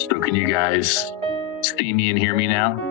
So can you guys see me and hear me now?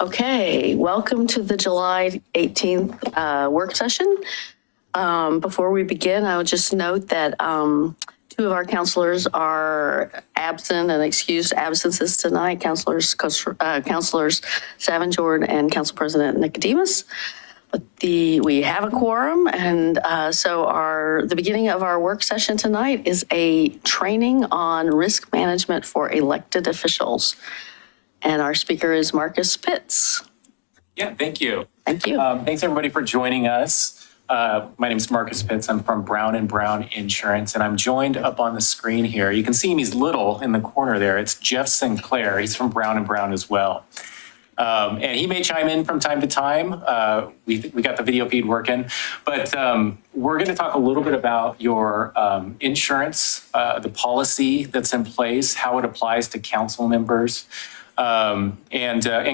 Okay, welcome to the July 18th work session. Before we begin, I would just note that two of our counselors are absent and excused absences tonight, Counselors Savinjord and Council President Nicodemus. But we have a quorum, and so the beginning of our work session tonight is a training on risk management for elected officials. And our speaker is Marcus Pitts. Yeah, thank you. Thank you. Thanks everybody for joining us. My name is Marcus Pitts. I'm from Brown & Brown Insurance, and I'm joined up on the screen here. You can see him, he's little in the corner there. It's Jeff Sinclair. He's from Brown & Brown as well. And he may chime in from time to time. We got the video feed working, but we're going to talk a little bit about your insurance, the policy that's in place, how it applies to council members. And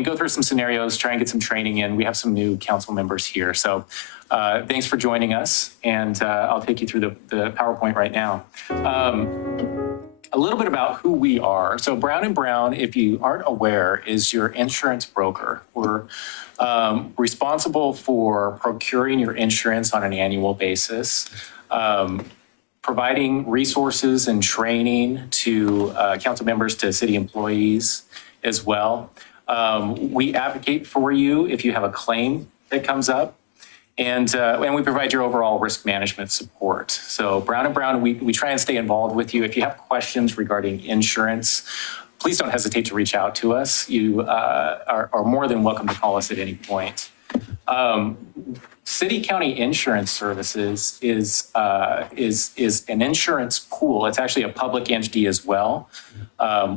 go through some scenarios, try and get some training in. We have some new council members here. So thanks for joining us. And I'll take you through the PowerPoint right now. A little bit about who we are. So Brown & Brown, if you aren't aware, is your insurance broker. We're responsible for procuring your insurance on an annual basis, providing resources and training to council members, to city employees as well. We advocate for you if you have a claim that comes up, and we provide your overall risk management support. So Brown & Brown, we try and stay involved with you. If you have questions regarding insurance, please don't hesitate to reach out to us. You are more than welcome to call us at any point. City County Insurance Services is an insurance pool. It's actually a public entity as well,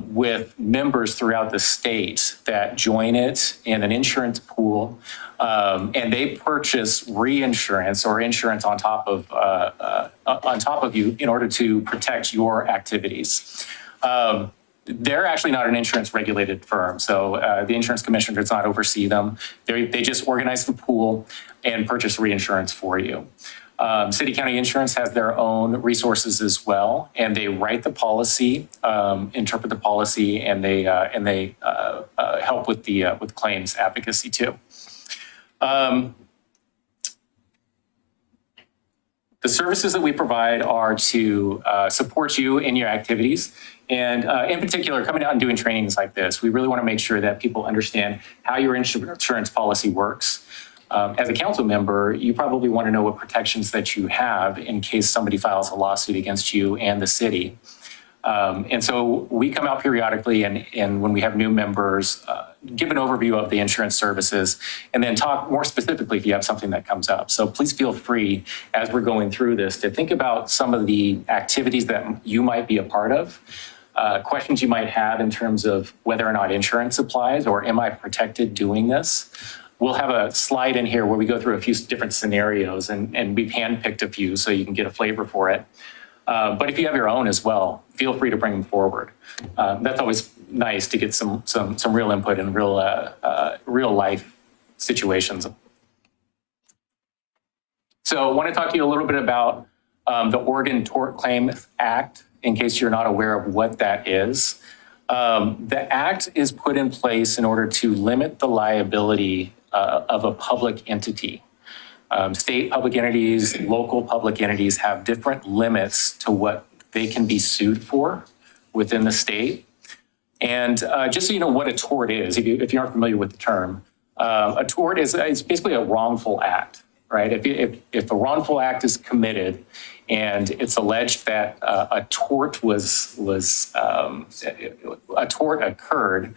with members throughout the state that join it in an insurance pool, and they purchase reinsurance or insurance on top of you in order to protect your activities. They're actually not an insurance regulated firm, so the insurance commissioner does not oversee them. They just organize the pool and purchase reinsurance for you. City County Insurance has their own resources as well, and they write the policy, interpret the policy, and they help with claims advocacy too. The services that we provide are to support you in your activities. And in particular, coming out and doing trainings like this, we really want to make sure that people understand how your insurance policy works. As a council member, you probably want to know what protections that you have in case somebody files a lawsuit against you and the city. And so we come out periodically, and when we have new members, give an overview of the insurance services, and then talk more specifically if you have something that comes up. So please feel free, as we're going through this, to think about some of the activities that you might be a part of, questions you might have in terms of whether or not insurance applies, or am I protected doing this? We'll have a slide in here where we go through a few different scenarios, and we've handpicked a few so you can get a flavor for it. But if you have your own as well, feel free to bring them forward. That's always nice to get some real input in real life situations. So I want to talk to you a little bit about the Oregon Tort Claims Act, in case you're not aware of what that is. The act is put in place in order to limit the liability of a public entity. State public entities, local public entities have different limits to what they can be sued for within the state. And just so you know what a tort is, if you aren't familiar with the term, a tort is basically a wrongful act, right? If a wrongful act is committed and it's alleged that a tort occurred,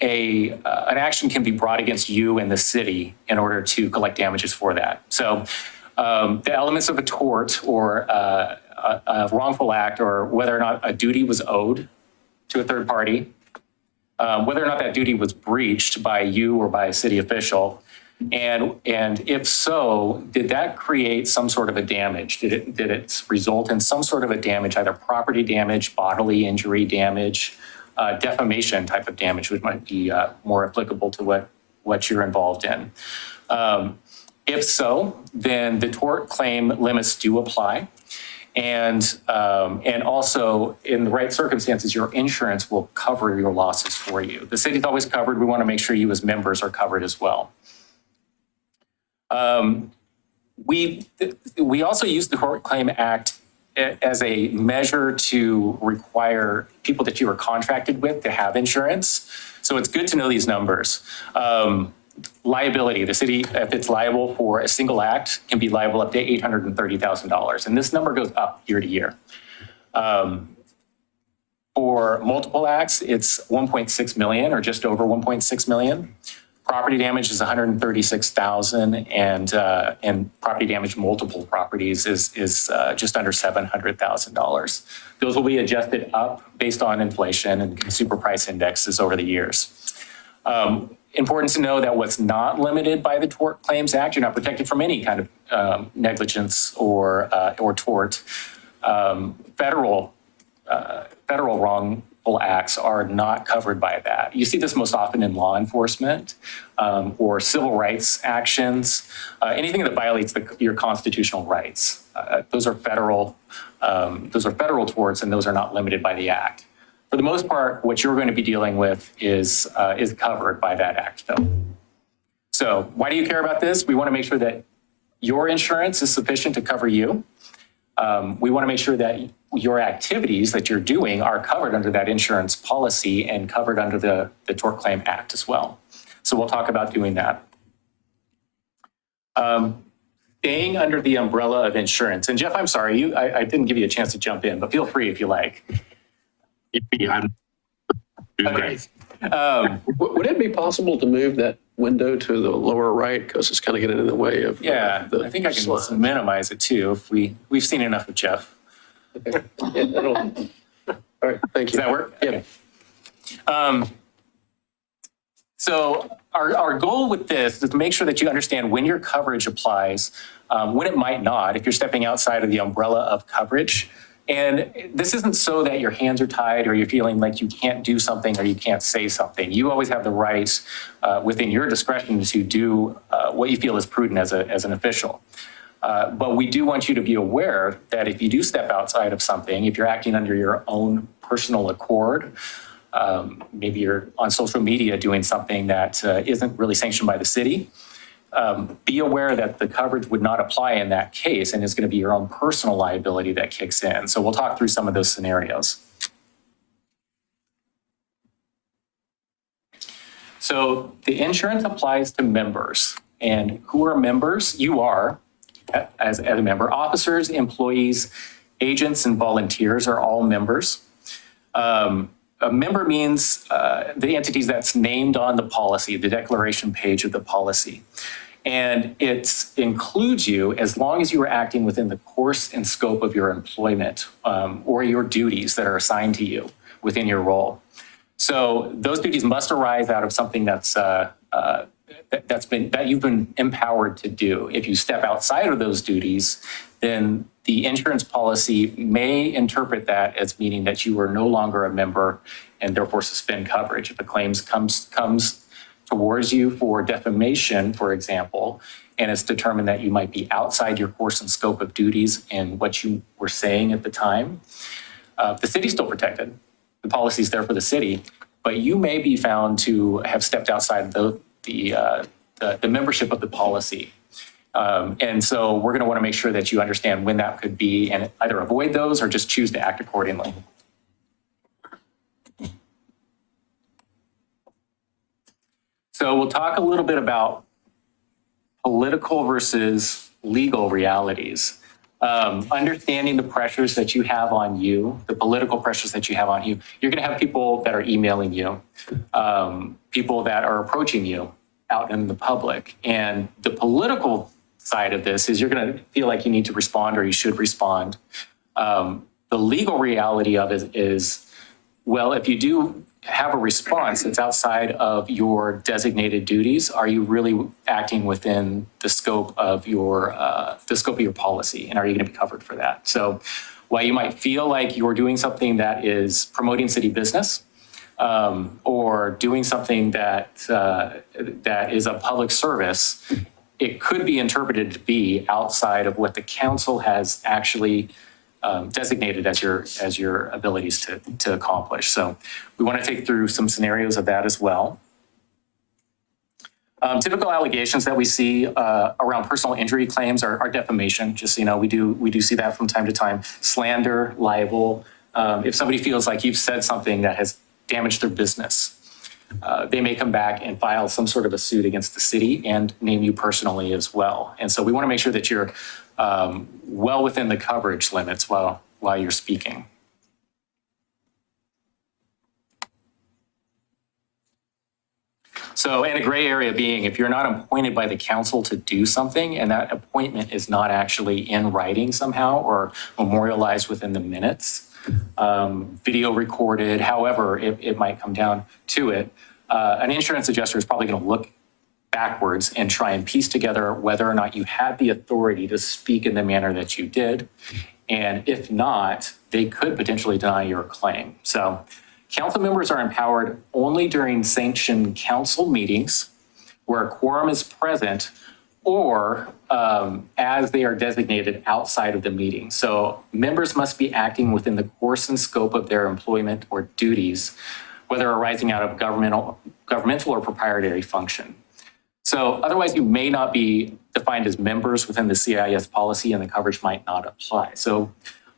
an action can be brought against you and the city in order to collect damages for that. So the elements of a tort or a wrongful act, or whether or not a duty was owed to a third party, whether or not that duty was breached by you or by a city official, and if so, did that create some sort of a damage? Did it result in some sort of a damage, either property damage, bodily injury damage, defamation type of damage, which might be more applicable to what you're involved in. If so, then the tort claim limits do apply. And also, in the right circumstances, your insurance will cover your losses for you. The city's always covered. We want to make sure you as members are covered as well. We also use the Tort Claim Act as a measure to require people that you are contracted with to have insurance. So it's good to know these numbers. Liability, the city, if it's liable for a single act, can be liable up to $830,000. And this number goes up year to year. For multiple acts, it's 1.6 million or just over 1.6 million. Property damage is 136,000, and property damage multiple properties is just under $700,000. Those will be adjusted up based on inflation and consumer price indexes over the years. Important to know that what's not limited by the Tort Claims Act, you're not protected from any kind of negligence or tort. Federal wrongful acts are not covered by that. You see this most often in law enforcement or civil rights actions, anything that violates your constitutional rights. Those are federal torts, and those are not limited by the act. For the most part, what you're going to be dealing with is covered by that act, though. So why do you care about this? We want to make sure that your insurance is sufficient to cover you. We want to make sure that your activities that you're doing are covered under that insurance policy and covered under the Tort Claim Act as well. So we'll talk about doing that. Staying under the umbrella of insurance. And Jeff, I'm sorry, I didn't give you a chance to jump in, but feel free if you like. Okay. Would it be possible to move that window to the lower right, because it's kind of getting in the way of Yeah, the I think I can slide. minimize it too if we've seen enough of Jeff. Okay. Yeah, all right, thank you. Does that work? Yeah. Okay. So our goal with this is to make sure that you understand when your coverage applies, when it might not, if you're stepping outside of the umbrella of coverage. And this isn't so that your hands are tied or you're feeling like you can't do something or you can't say something. You always have the right within your discretion to do what you feel is prudent as an official. But we do want you to be aware that if you do step outside of something, if you're acting under your own personal accord, maybe you're on social media doing something that isn't really sanctioned by the city, be aware that the coverage would not apply in that case, and it's going to be your own personal liability that kicks in. So we'll talk through some of those scenarios. So the insurance applies to members. And who are members? You are, as a member. Officers, employees, agents, and volunteers are all members. A member means the entities that's named on the policy, the declaration page of the policy. And it includes you as long as you are acting within the course and scope of your employment or your duties that are assigned to you within your role. So those duties must arise out of something that you've been empowered to do. If you step outside of those duties, then the insurance policy may interpret that as meaning that you are no longer a member and therefore suspend coverage. If a claim comes towards you for defamation, for example, and it's determined that you might be outside your course and scope of duties and what you were saying at the time, the city's still protected. The policy's there for the city, but you may be found to have stepped outside the membership of the policy. And so we're going to want to make sure that you understand when that could be and either avoid those or just choose to act accordingly. So we'll talk a little bit about political versus legal realities. Understanding the pressures that you have on you, the political pressures that you have on you. You're going to have people that are emailing you, people that are approaching you out in the public. And the political side of this is you're going to feel like you need to respond or you should respond. The legal reality of it is, well, if you do have a response that's outside of your designated duties, are you really acting within the scope of your policy, and are you going to be covered for that? So while you might feel like you're doing something that is promoting city business or doing something that is a public service, it could be interpreted to be outside of what the council has actually designated as your abilities to accomplish. So we want to take through some scenarios of that as well. Typical allegations that we see around personal injury claims are defamation. Just so you know, we do see that from time to time. Slander, libel. If somebody feels like you've said something that has damaged their business, they may come back and file some sort of a suit against the city and name you personally as well. And so we want to make sure that you're well within the coverage limits while you're speaking. So, and a gray area being if you're not appointed by the council to do something and that appointment is not actually in writing somehow or memorialized within the minutes, video recorded, however it might come down to it, an insurance adjuster is probably going to look backwards and try and piece together whether or not you had the authority to speak in the manner that you did. And if not, they could potentially deny your claim. So council members are empowered only during sanctioned council meetings where a quorum is present or as they are designated outside of the meeting. So members must be acting within the course and scope of their employment or duties, whether arising out of governmental or proprietary function. So otherwise you may not be defined as members within the CIS policy and the coverage might not apply. So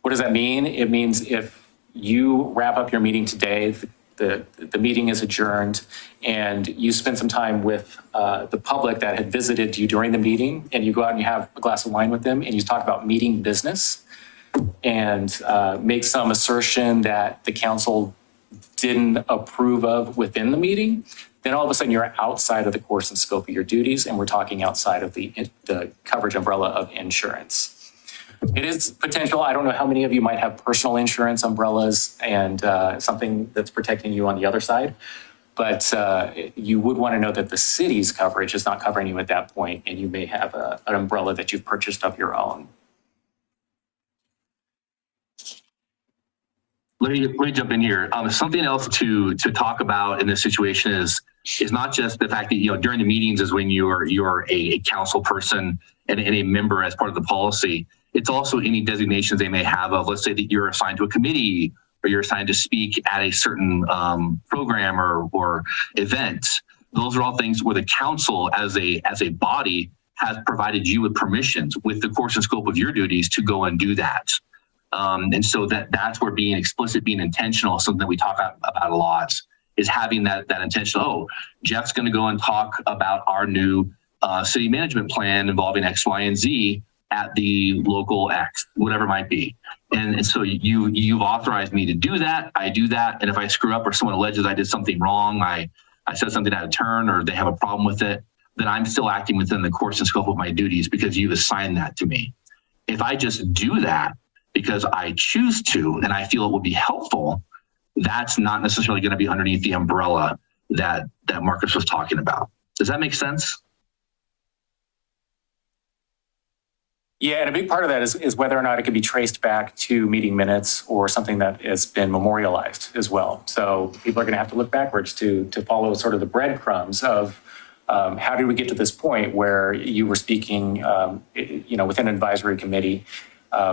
what does that mean? It means if you wrap up your meeting today, the meeting is adjourned, and you spend some time with the public that had visited you during the meeting, and you go out and you have a glass of wine with them, and you talk about meeting business, and make some assertion that the council didn't approve of within the meeting, then all of a sudden you're outside of the course and scope of your duties, and we're talking outside of the coverage umbrella of insurance. It is potential. I don't know how many of you might have personal insurance umbrellas and something that's protecting you on the other side, but you would want to know that the city's coverage is not covering you at that point, and you may have an umbrella that you've purchased of your own. Let me jump in here. Something else to talk about in this situation is not just the fact that during the meetings is when you're a council person and a member as part of the policy. It's also any designations they may have of, let's say that you're assigned to a committee or you're assigned to speak at a certain program or event. Those are all things where the council as a body has provided you with permissions with the course and scope of your duties to go and do that. And so that's where being explicit, being intentional, something that we talk about a lot, is having that intentional, oh, Jeff's going to go and talk about our new city management plan involving X, Y, and Z at the local X, whatever it might be. And so you've authorized me to do that. I do that. And if I screw up or someone alleges I did something wrong, I said something out of turn or they have a problem with it, then I'm still acting within the course and scope of my duties because you've assigned that to me. If I just do that because I choose to and I feel it would be helpful, that's not necessarily going to be underneath the umbrella that Marcus was talking about. Does that make sense? Yeah, and a big part of that is whether or not it can be traced back to meeting minutes or something that has been memorialized as well. So people are going to have to look backwards to follow sort of the breadcrumbs of how did we get to this point where you were speaking, within an advisory committee.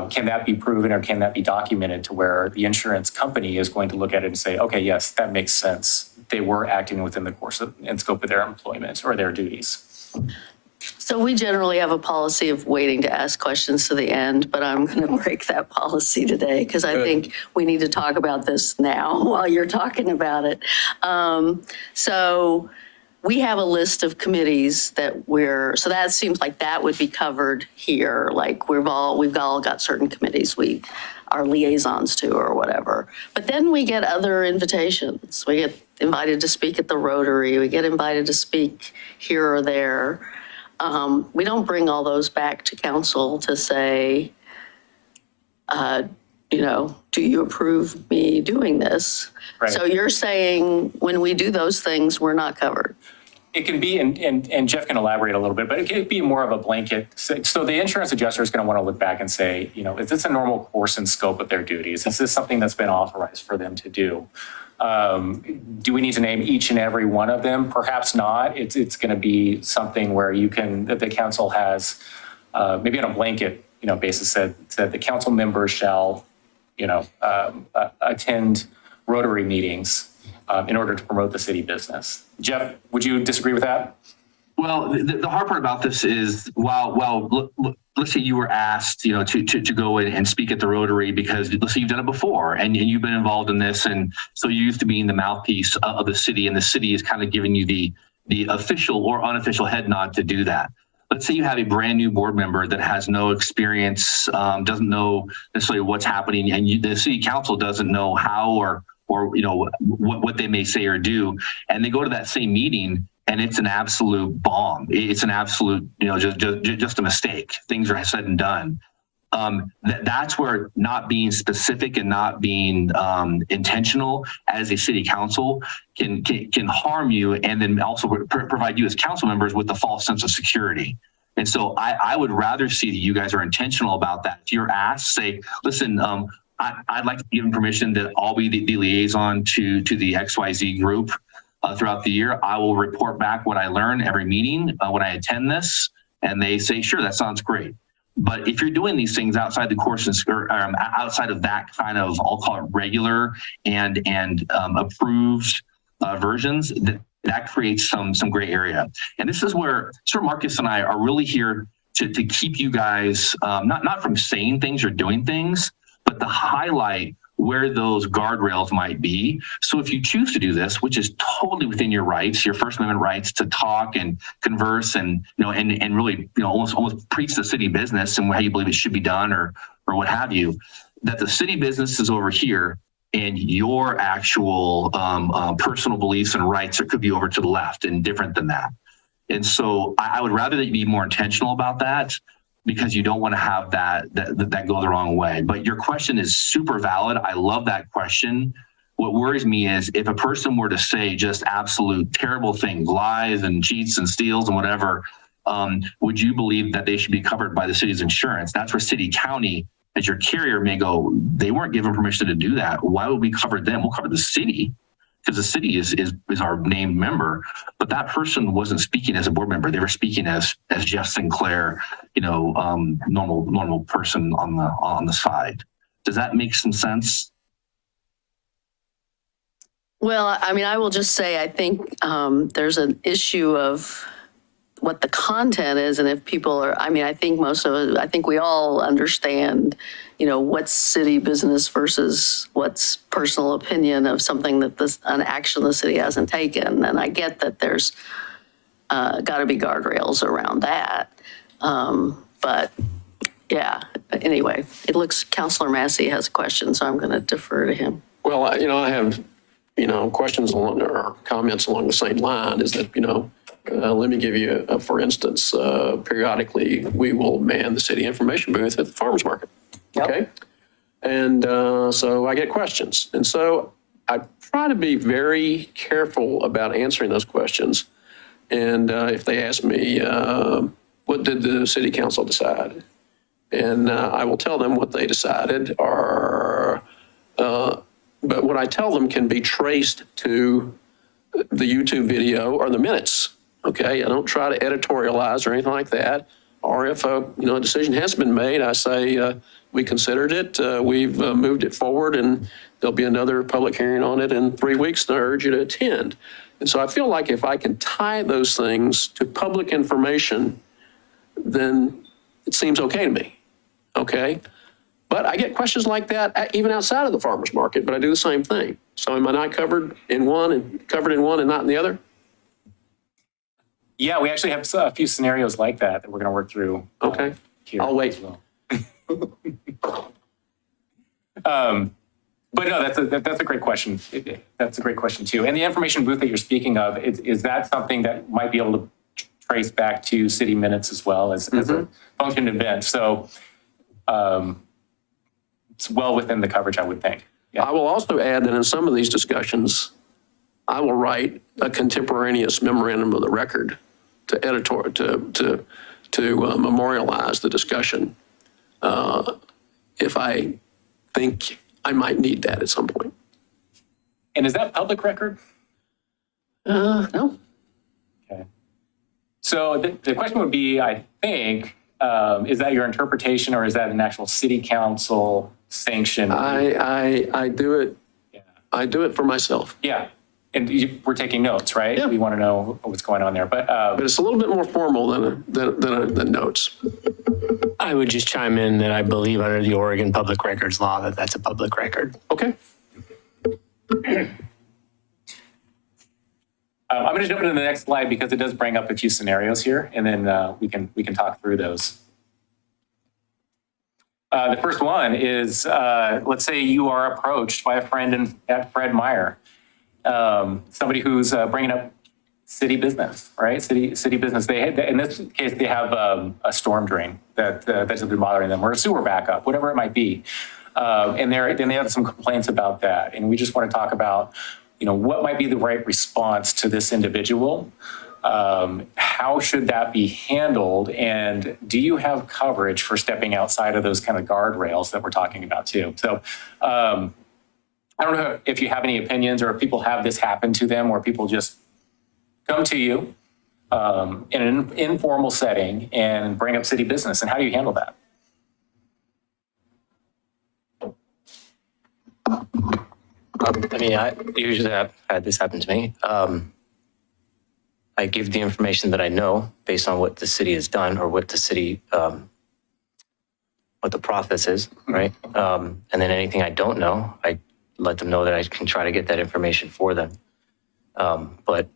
Can that be proven or can that be documented to where the insurance company is going to look at it and say, okay, yes, that makes sense. They were acting within the course and scope of their employment or their duties. So we generally have a policy of waiting to ask questions to the end, but I'm going to break that policy today because I think we need to talk about this now while you're talking about it. So we have a list of committees that so that seems like that would be covered here. Like we've all got certain committees we are liaisons to or whatever. But then we get other invitations. We get invited to speak at the Rotary. We get invited to speak here or there. We don't bring all those back to council to say, do you approve me doing this? Right. So you're saying when we do those things, we're not covered. It can be, and Jeff can elaborate a little bit, but it can be more of a blanket. So the insurance adjuster is going to want to look back and say, is this a normal course and scope of their duties? Is this something that's been authorized for them to do? Do we need to name each and every one of them? Perhaps not. It's going to be something where that the council has maybe on a blanket basis said the council members shall, attend Rotary meetings in order to promote the city business. Jeff, would you disagree with that? Well, the hard part about this is let's say you were asked, to go in and speak at the Rotary because let's say you've done it before and you've been involved in this. And so you're used to being the mouthpiece of the city, and the city is kind of giving you the official or unofficial head nod to do that. Let's say you have a brand new board member that has no experience, doesn't know necessarily what's happening, and the city council doesn't know how or what they may say or do, and they go to that same meeting and it's an absolute bomb. It's an absolute, just a mistake. Things are said and done. That's where not being specific and not being intentional as a city council can harm you, and then also provide you as council members with a false sense of security. And so I would rather see that you guys are intentional about that. If you're asked, say, listen, I'd like to give them permission that I'll be the liaison to the XYZ group throughout the year. I will report back what I learn every meeting when I attend this. And they say, sure, that sounds great. But if you're doing these things outside the course or outside of that kind of, I'll call it regular and approved versions, that creates some gray area. And this is where Sir Marcus and I are really here to keep you guys not from saying things or doing things, but to highlight where those guardrails might be. So if you choose to do this, which is totally within your rights, your First Amendment rights to talk and converse and really almost preach the city business and how you believe it should be done or what have you, that the city business is over here and your actual personal beliefs and rights could be over to the left and different than that. And so I would rather that you be more intentional about that, because you don't want to have that go the wrong way. But your question is super valid. I love that question. What worries me is if a person were to say just absolute terrible things, lies and cheats and steals and whatever, would you believe that they should be covered by the city's insurance? That's where city, county, as your carrier may go, they weren't given permission to do that. Why would we cover them? We'll cover the city, because the city is our named member, but that person wasn't speaking as a board member. They were speaking as Jeff Sinclair, normal person on the side. Does that make some sense? Well, I mean, I will just say, I think there's an issue of what the content is, and if people are, I think I think we all understand, what's city business versus what's personal opinion of something that an action the city hasn't taken. And I get that there's got to be guardrails around that. But yeah, anyway, it looks Councilor Massey has a question, so I'm going to defer to him. Well, I have, questions or comments along the same line is that, let me give you, for instance, periodically we will man the city information booth at the farmers market. Yep. Okay. And so I get questions. And so I try to be very careful about answering those questions. And if they ask me, what did the city council decide? And I will tell them what they decided, but what I tell them can be traced to the YouTube video or the minutes. Okay, I don't try to editorialize or anything like that. Or if a decision has been made, I say we considered it, we've moved it forward, and there'll be another public hearing on it in 3 weeks, and I urge you to attend. And so I feel like if I can tie those things to public information, then it seems okay to me. Okay, but I get questions like that even outside of the farmers market, but I do the same thing. So am I not covered in one and not in the other? Yeah, we actually have a few scenarios like that we're going to work through. Okay, I'll wait. Well. But no, that's a great question. That's a great question too. And the information booth that you're speaking of, is that something that might be able to trace back to city minutes as well as a function event? So it's well within the coverage, I would think. Yeah. I will also add that in some of these discussions, I will write a contemporaneous memorandum of the record to memorialize the discussion if I think I might need that at some point. And is that public record? No. Okay. So the question would be, I think, Is that your interpretation, or is that an actual city council sanction? I do it. Yeah. I do it for myself. Yeah. And we're taking notes, right? Yeah. We want to know what's going on there. But But it's a little bit more formal than notes. I would just chime in that I believe under the Oregon Public Records Law that that's a public record. Okay. I'm going to jump into the next slide because it does bring up a few scenarios here, and then we can talk through those. The first one is, let's say you are approached by a friend at Fred Meyer, somebody who's bringing up city business, right? City business. In this case, they have a storm drain that's been bothering them, or a sewer backup, whatever it might be. And they have some complaints about that, and we just want to talk about, what might be the right response to this individual? How should that be handled? And do you have coverage for stepping outside of those kind of guardrails that we're talking about too? So I don't know if you have any opinions, or if people have this happen to them, where people just come to you in an informal setting and bring up city business, and how do you handle that? I usually have had this happen to me. I give the information that I know based on what the city has done, or what the city, what the process is, right? And then anything I don't know, I let them know that I can try to get that information for them. But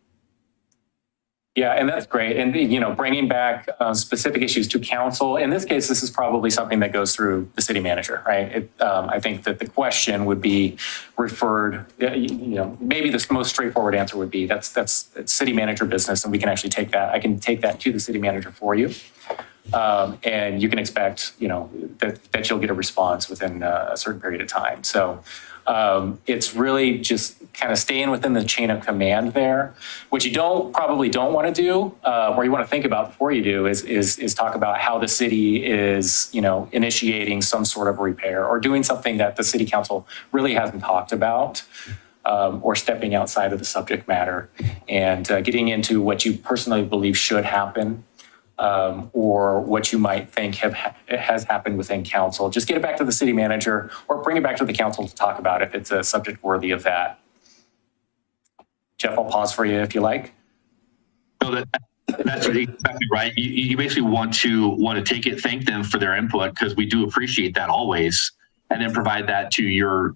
Yeah, and that's great. And, bringing back specific issues to council. In this case, this is probably something that goes through the city manager, right? I think that the question would be referred, maybe the most straightforward answer would be that's city manager business, and we can actually take that. I can take that to the city manager for you. And you can expect, that you'll get a response within a certain period of time. So it's really just kind of staying within the chain of command there. What you probably don't want to do, or you want to think about before you do, is talk about how the city is, initiating some sort of repair, or doing something that the city council really hasn't talked about, or stepping outside of the subject matter and getting into what you personally believe should happen. Or what you might think has happened within council. Just get it back to the city manager, or bring it back to the council to talk about if it's a subject worthy of that. Jeff, I'll pause for you if you like. No, that's exactly right. You basically want to take it, thank them for their input, because we do appreciate that always, and then provide that to your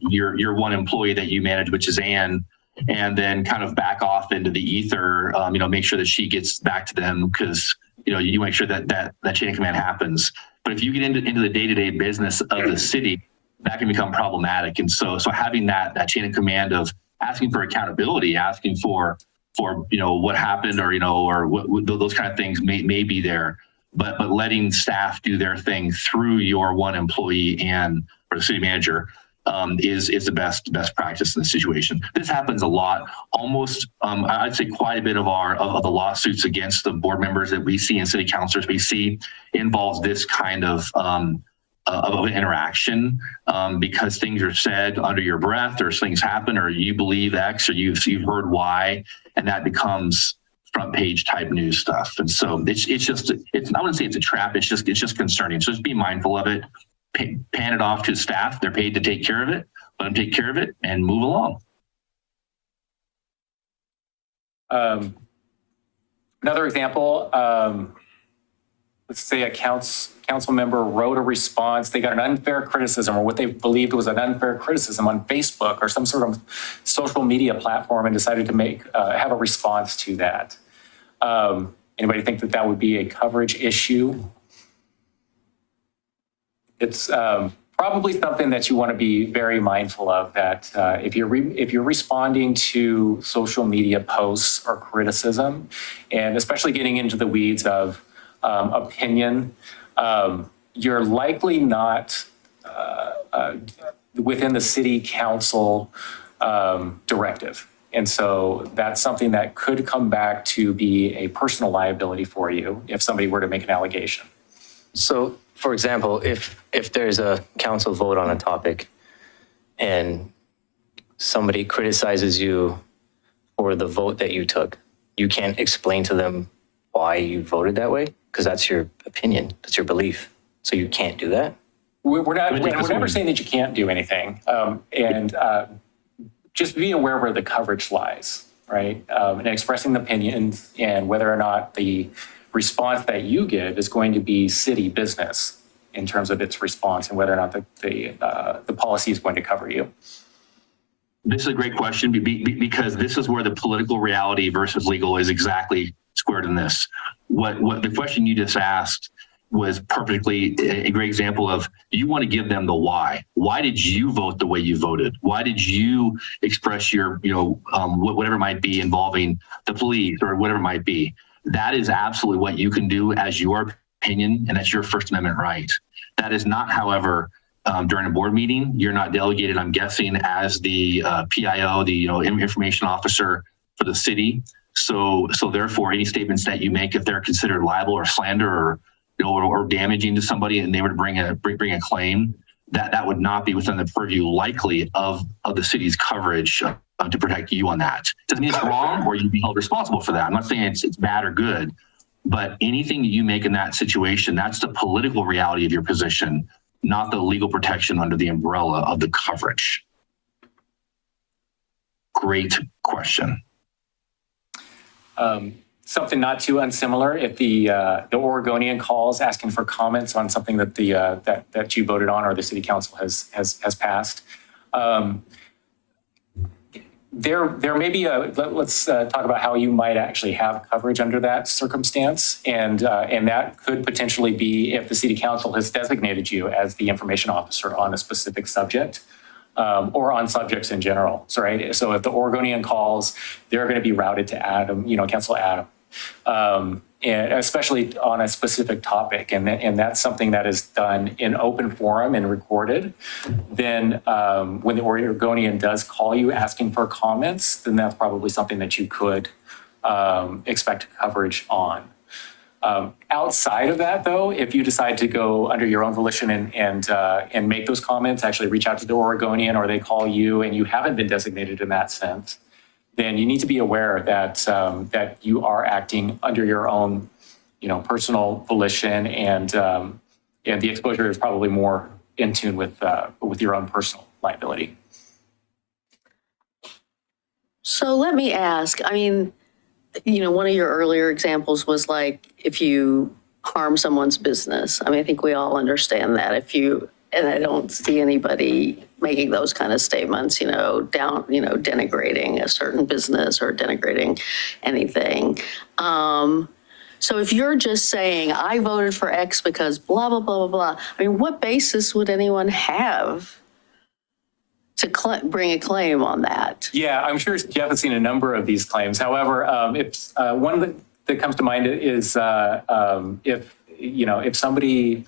one employee that you manage, which is Ann, and then kind of back off into the ether. Make sure that she gets back to them, because you make sure that chain of command happens. But if you get into the day-to-day business of the city, that can become problematic. And so having that chain of command of asking for accountability, asking for what happened, or what those kind of things may be there, but letting staff do their thing through your one employee or the city manager is the best practice in this situation. This happens a lot. Almost, I'd say quite a bit of the lawsuits against the board members that we see and city councilors we see involves this kind of an interaction, because things are said under your breath, or things happen, or you believe X, or you've heard Y, and that becomes front page type news stuff. And so it's I wouldn't say it's a trap. It's just concerning. So just be mindful of it. Pan it off to staff. They're paid to take care of it. Let them take care of it and move along. Another example, let's say a council member wrote a response. They got an unfair criticism, or what they believed was an unfair criticism on Facebook or some sort of social media platform, and decided to have a response to that. Anybody think that would be a coverage issue? It's probably something that you want to be very mindful of, that if you're responding to social media posts or criticism, and especially getting into the weeds of opinion, you're likely not within the city council directive. And so that's something that could come back to be a personal liability for you if somebody were to make an allegation. so, for example, if there's a council vote on a topic and somebody criticizes you for the vote that you took, you can't explain to them why you voted that way. because that's your opinion, that's your belief. So you can't do that? We're think this never one- saying that you can't do anything. Just be aware where the coverage lies, right? And expressing the opinions and whether or not the response that you give is going to be city business in terms of its response and whether or not the policy is going to cover you. This is a great question because this is where the political reality versus legal is exactly squared in this. What the question you just asked was perfectly a great example of, you want to give them the why. Why did you vote the way you voted? Why did you express your, whatever it might be involving the police or whatever it might be? That is absolutely what you can do as your opinion, and that's your First Amendment right. That is not, however, during a board meeting, you're not delegated, I'm guessing, as the PIO, the information officer for the city. So therefore, any statements that you make, if they're considered libel or slander or damaging to somebody, and they were to bring a claim, that would not be within the purview likely of the city's coverage to protect you on that. Doesn't mean it's wrong or you'd be held responsible for that. I'm not saying it's bad or good, but anything that you make in that situation, that's the political reality of your position, not the legal protection under the umbrella of the coverage. Great question. Something not too unsimilar, if the Oregonian calls asking for comments on something that that you voted on or the city council has passed, there may be let's talk about how you might actually have coverage under that circumstance, and that could potentially be if the city council has designated you as the information officer on a specific subject. Or on subjects in general. So, right. So if the Oregonian calls, they're going to be routed to Adam, Council Adam, and especially on a specific topic. And that's something that is done in open forum and recorded. Then when the Oregonian does call you asking for comments, then that's probably something that you could expect coverage on. Outside of that, though, if you decide to go under your own volition and make those comments, actually reach out to the Oregonian, or they call you and you haven't been designated in that sense, then you need to be aware that that you are acting under your own, personal volition, and the exposure is probably more in tune with your own personal liability. So let me ask, one of your earlier examples was like, if you harm someone's business. I think we all understand that. And I don't see anybody making those kind of statements, denigrating a certain business or denigrating anything. So if you're just saying, I voted for X because blah, blah, blah, blah, blah, what basis would anyone have to bring a claim on that? Yeah, I'm sure you haven't seen a number of these claims. However, if one that comes to mind is if somebody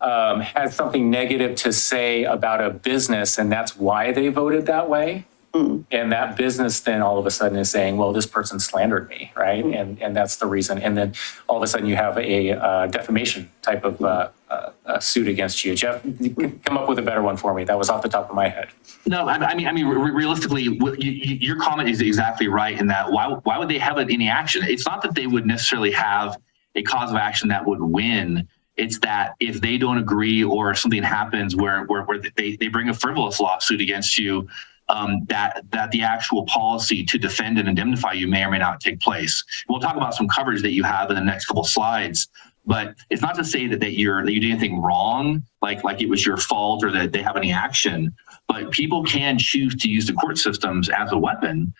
has something negative to say about a business and that's why they voted that way, and that business then all of a sudden is saying, well, this person slandered me, right? And that's the reason. And then all of a sudden you have a defamation type of suit against you. Jeff, come up with a better one for me. That was off the top of my head. No, realistically, your comment is exactly right in that why would they have any action? It's not that they would necessarily have a cause of action that would win. It's that if they don't agree or something happens where they bring a frivolous lawsuit against you, that the actual policy to defend and indemnify you may or may not take place. We'll talk about some coverage that you have in the next couple of slides, but it's not to say that you did anything wrong, like it was your fault or that they have any action. But people can choose to use the court systems as a weapon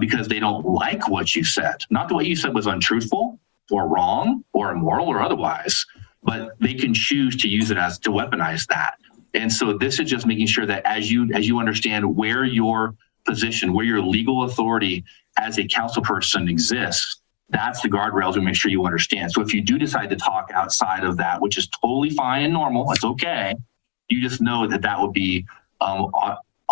because they don't like what you said. Not that what you said was untruthful or wrong or immoral or otherwise, but they can choose to use it to weaponize that. And so this is just making sure that as you understand where your position, where your legal authority as a council person exists, that's the guardrails we make sure you understand. So if you do decide to talk outside of that, which is totally fine and normal, it's okay. You just know that would be on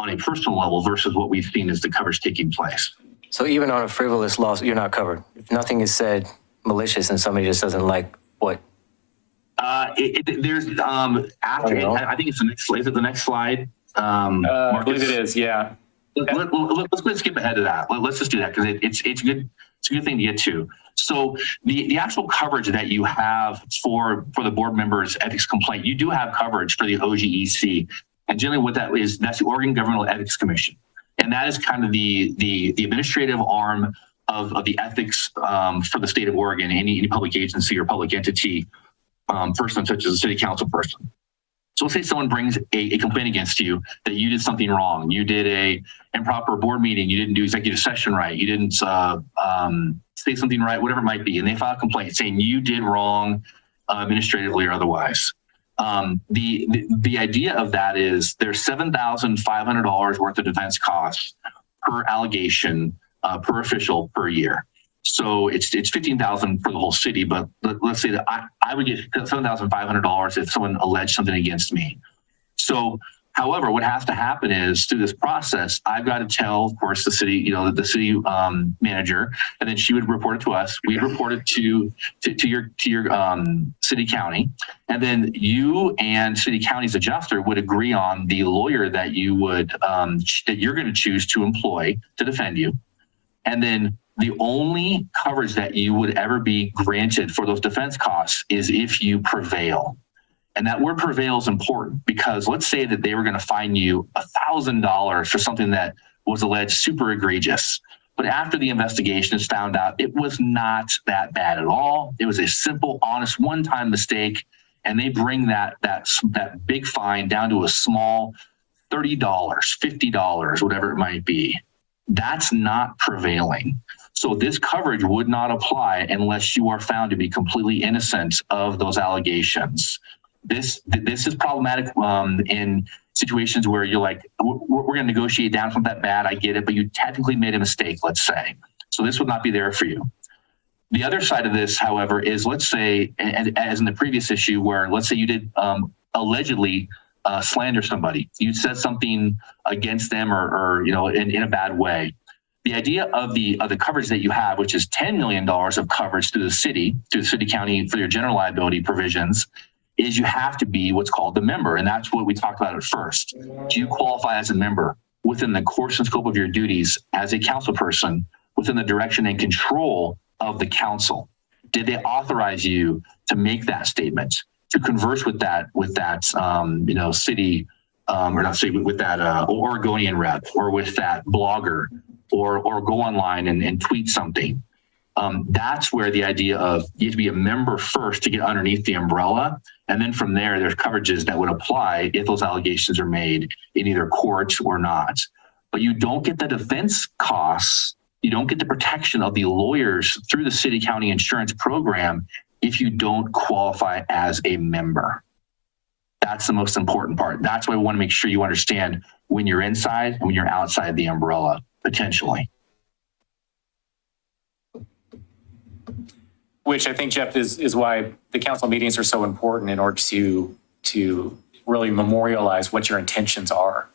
a personal level versus what we've seen as the coverage taking place. So even on a frivolous lawsuit, you're not covered. If nothing is said malicious and somebody just doesn't like what? There's I think it's the next slide. Is it the next slide? I believe it is. Yeah. Let's skip ahead to that. Let's just do that because it's good. It's a good thing to get to. So the actual coverage that you have for the board member's ethics complaint, you do have coverage for the OGEC. And generally what that is, that's the Oregon Governmental Ethics Commission. And that is kind of the administrative arm of the ethics for the state of Oregon, any public agency or public entity, person such as a city council person. So let's say someone brings a complaint against you that you did something wrong. You did a improper board meeting. You didn't do executive session right. You didn't say something right, whatever it might be. And they file a complaint saying you did wrong administratively or otherwise. The idea of that is there's $7,500 worth of defense costs per allegation, per official per year. So it's $15,000 for the whole city, but let's say that I would get $7,500 if someone alleged something against me. So, however, what has to happen is through this process, I've got to tell, of course, the city, the city manager, and then she would report it to us. We'd report it to your city county, and then you and city county's adjuster would agree on the lawyer that you would that you're going to choose to employ to defend you, and then the only coverage that you would ever be granted for those defense costs is if you prevail. And that word prevail is important because let's say that they were going to fine you $1,000 for something that was alleged super egregious. But after the investigation is found out, it was not that bad at all. It was a simple, honest, one-time mistake. And they bring that big fine down to a small $30, $50, whatever it might be. That's not prevailing. So this coverage would not apply unless you are found to be completely innocent of those allegations. This is problematic in situations where you're like, we're going to negotiate down, it's not that bad, I get it, but you technically made a mistake, let's say. So this would not be there for you. The other side of this, however, is let's say, as in the previous issue, where let's say you did allegedly slander somebody, you said something against them or in a bad way. The idea of the coverage that you have, which is $10 million of coverage through the city county for your general liability provisions, is you have to be what's called the member. And that's what we talked about at first. Do you qualify as a member within the course and scope of your duties as a council person within the direction and control of the council? Did they authorize you to make that statement, to converse with that city, or not city, with that Oregonian rep or with that blogger? Or go online and tweet something. That's where the idea of you have to be a member first to get underneath the umbrella. And then from there, there's coverages that would apply if those allegations are made in either court or not. But you don't get the defense costs. You don't get the protection of the lawyers through the city county insurance program if you don't qualify as a member. That's the most important part. That's why we want to make sure you understand when you're inside and when you're outside the umbrella. Potentially. Which I think, Jeff, is why the council meetings are so important in order to really memorialize what your intentions are,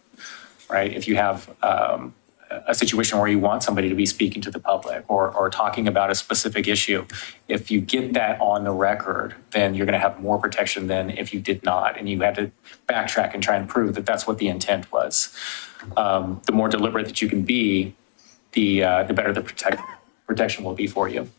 right? If you have a situation where you want somebody to be speaking to the public or talking about a specific issue, if you get that on the record, then you're going to have more protection than if you did not. And you have to backtrack and try and prove that that's what the intent was. The more deliberate that you can be, the better the protection will be for you.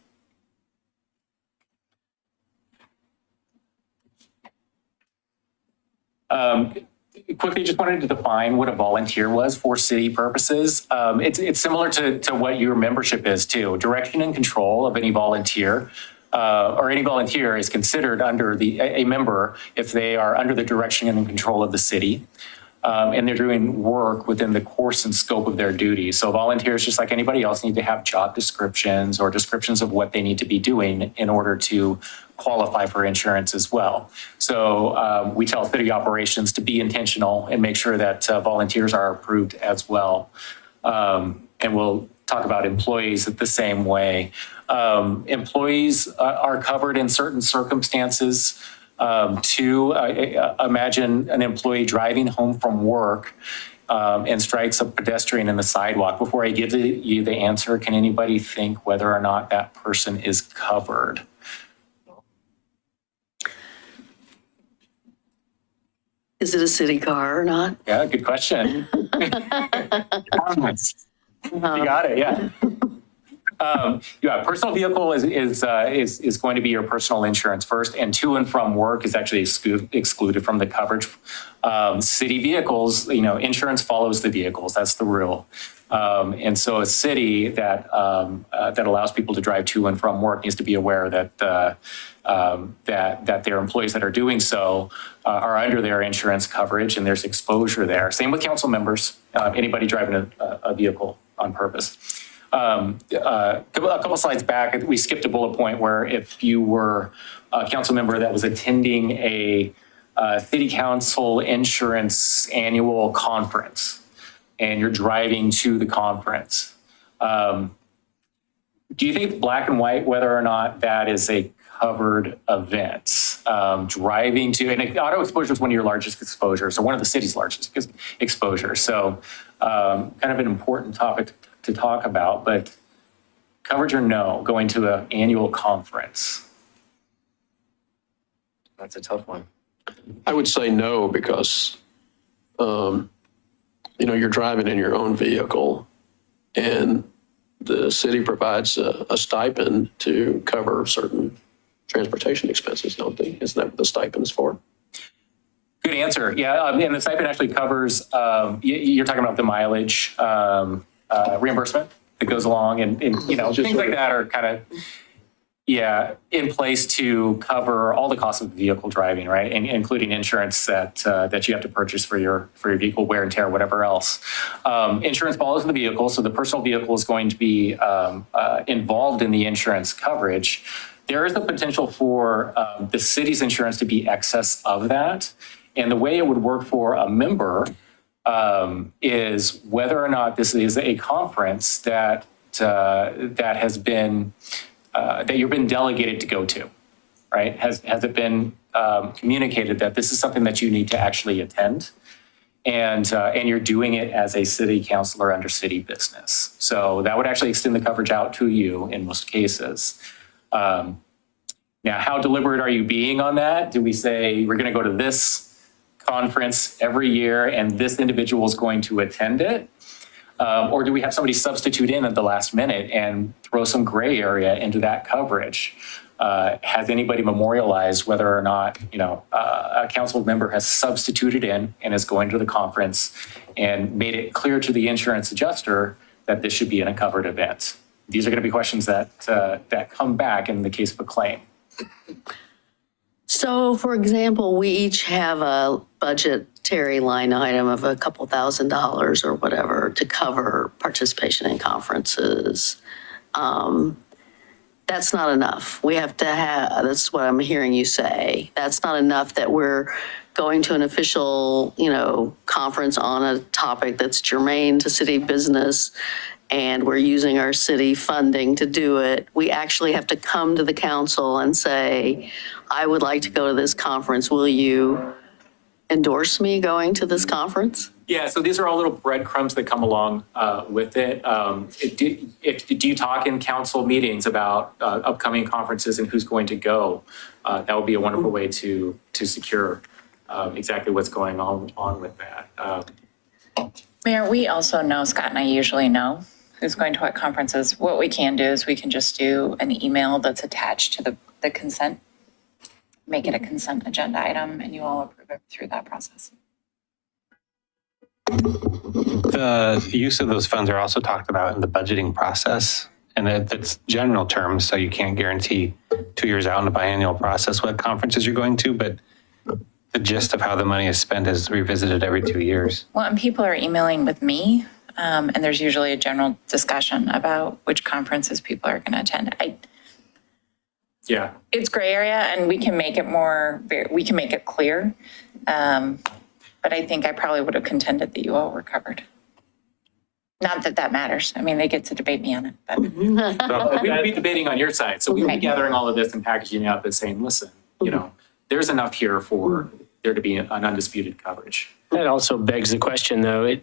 Quickly, just wanted to define what a volunteer was for city purposes. It's similar to what your membership is too. Direction and control of any volunteer, or any volunteer is considered under a member if they are under the direction and control of the city. And they're doing work within the course and scope of their duties. So volunteers, just like anybody else, need to have job descriptions or descriptions of what they need to be doing in order to qualify for insurance as well. So we tell city operations to be intentional and make sure that volunteers are approved as well. And we'll talk about employees the same way. Employees are covered in certain circumstances. Imagine an employee driving home from work and strikes a pedestrian in the sidewalk. Before I give you the answer, can anybody think whether or not that person is covered? Is it a city car or not? Yeah, good question. You got it, yeah. Yeah, personal vehicle is going to be your personal insurance first, and to and from work is actually excluded from the coverage. City vehicles, insurance follows the vehicles. That's the rule. And so a city that allows people to drive to and from work needs to be aware that their employees that are doing so are under their insurance coverage, and there's exposure there. Same with council members, anybody driving a vehicle on purpose. A couple slides back, we skipped a bullet point where if you were a council member that was attending a city council insurance annual conference and you're driving to the conference, do you think it's black and white whether or not that is a covered event? Driving to, and auto exposure is one of your largest exposures, or one of the city's largest exposures. So kind of an important topic to talk about, but coverage or no, going to an annual conference? That's a tough one. I would say no, because, you're driving in your own vehicle, and the city provides a stipend to cover certain transportation expenses, don't they? Isn't that what the stipend's for? Good answer. Yeah, and the stipend actually covers, you're talking about the mileage reimbursement that goes along, and things like that are kind of, in place to cover all the costs of vehicle driving, right? And including insurance that you have to purchase for your vehicle wear and tear, whatever else. Insurance follows the vehicle, so the personal vehicle is going to be involved in the insurance coverage. There is the potential for the city's insurance to be excess of that. And the way it would work for a member is whether or not this is a conference that has been that you've been delegated to go to, right? Has it been communicated that this is something that you need to actually attend, and you're doing it as a city councilor under city business? So that would actually extend the coverage out to you in most cases. Now, how deliberate are you being on that? Do we say we're going to go to this conference every year and this individual is going to attend it? Or do we have somebody substitute in at the last minute and throw some gray area into that coverage? Has anybody memorialized whether or not, a council member has substituted in and is going to the conference and made it clear to the insurance adjuster that this should be in a covered event? These are going to be questions that come back in the case of a claim. So, for example, we each have a budgetary line item of a couple $1,000s or whatever to cover participation in conferences. That's not enough. We have to have, that's what I'm hearing you say. That's not enough that we're going to an official, conference on a topic that's germane to city business, and we're using our city funding to do it. We actually have to come to the council and say, I would like to go to this conference. Will you endorse me going to this conference? Yeah, so these are all little breadcrumbs that come along with it. Do you talk in council meetings about upcoming conferences and who's going to go? That would be a wonderful way to secure exactly what's going on with that. Mayor, we also know, Scott and I usually know who's going to what conferences. What we can do is we can just do an email that's attached to the consent, make it a consent agenda item, and you all approve it through that process. The use of those funds are also talked about in the budgeting process, and it's general terms, so you can't guarantee 2 years out in the biennial process what conferences you're going to, but the gist of how the money is spent is revisited every 2 years. Well, and people are emailing with me, and there's usually a general discussion about which conferences people are going to attend. Yeah. It's gray area, and we can make it clear. But I think I probably would have contended that you all were covered. Not that that matters. I mean, they get to debate me on it, but. We would be debating on your side. So we would be gathering all of this and packaging it up and saying, listen, there's enough here for there to be an undisputed coverage. That also begs the question, though.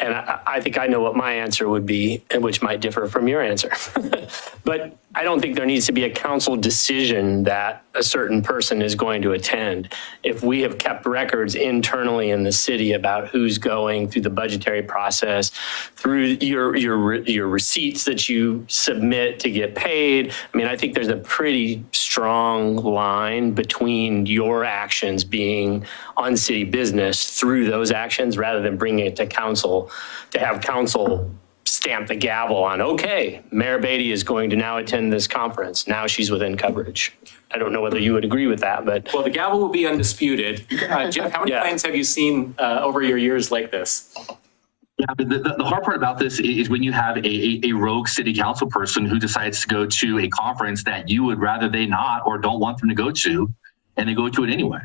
And I think I know what my answer would be, and which might differ from your answer. But I don't think there needs to be a council decision that a certain person is going to attend. If we have kept records internally in the city about who's going through the budgetary process, through your receipts that you submit to get paid, I mean, I think there's a pretty strong line between your actions being on city business through those actions rather than bringing it to council, to have council stamp the gavel on, okay, Mayor Beatty is going to now attend this conference. Now she's within coverage. I don't know whether you would agree with that, but. Well, the gavel will be undisputed. Jeff, how many Yeah. plans have you seen over your years like this? Yeah, but the hard part about this is when you have a rogue city council person who decides to go to a conference that you would rather they not or don't want them to go to, and they go to it anyway.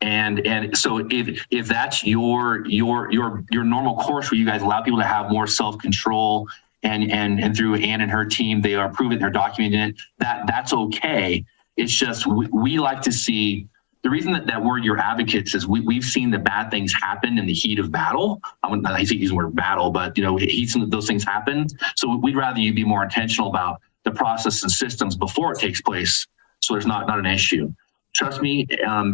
And so if that's your normal course where you guys allow people to have more self-control and through Ann and her team, they are proving, they're documenting it, that's okay. It's just we like to see, the reason that we're your advocates is we've seen the bad things happen in the heat of battle. I hate to use the word battle, but those things happen. So we'd rather you be more intentional about the process and systems before it takes place, so there's not an issue. Trust me,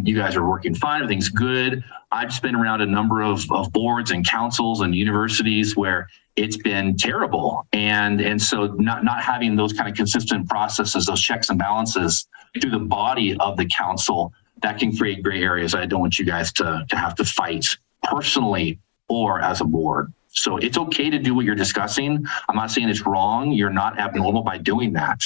you guys are working fine. Everything's good. I've just been around a number of boards and councils and universities where it's been terrible. And so not having those kind of consistent processes, those checks and balances through the body of the council, that can create gray areas. I don't want you guys to have to fight personally or as a board. So it's okay to do what you're discussing. I'm not saying it's wrong. You're not abnormal by doing that.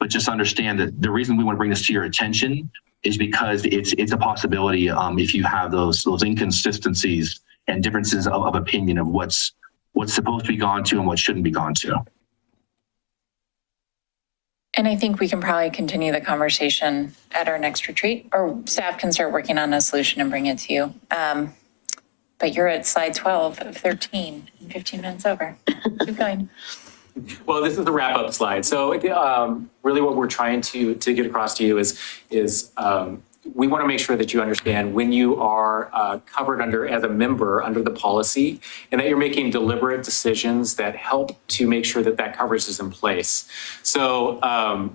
But just understand that the reason we want to bring this to your attention is because it's a possibility if you have those inconsistencies and differences of opinion of what's supposed to be gone to and what shouldn't be gone to. And I think we can probably continue the conversation at our next retreat, or staff can start working on a solution and bring it to you. But you're at slide 12 of 13, 15 minutes over. Keep going. Well, this is the wrap-up slide. So really what we're trying to get across to you is we want to make sure that you understand when you are covered as a member under the policy, and that you're making deliberate decisions that help to make sure that coverage is in place. So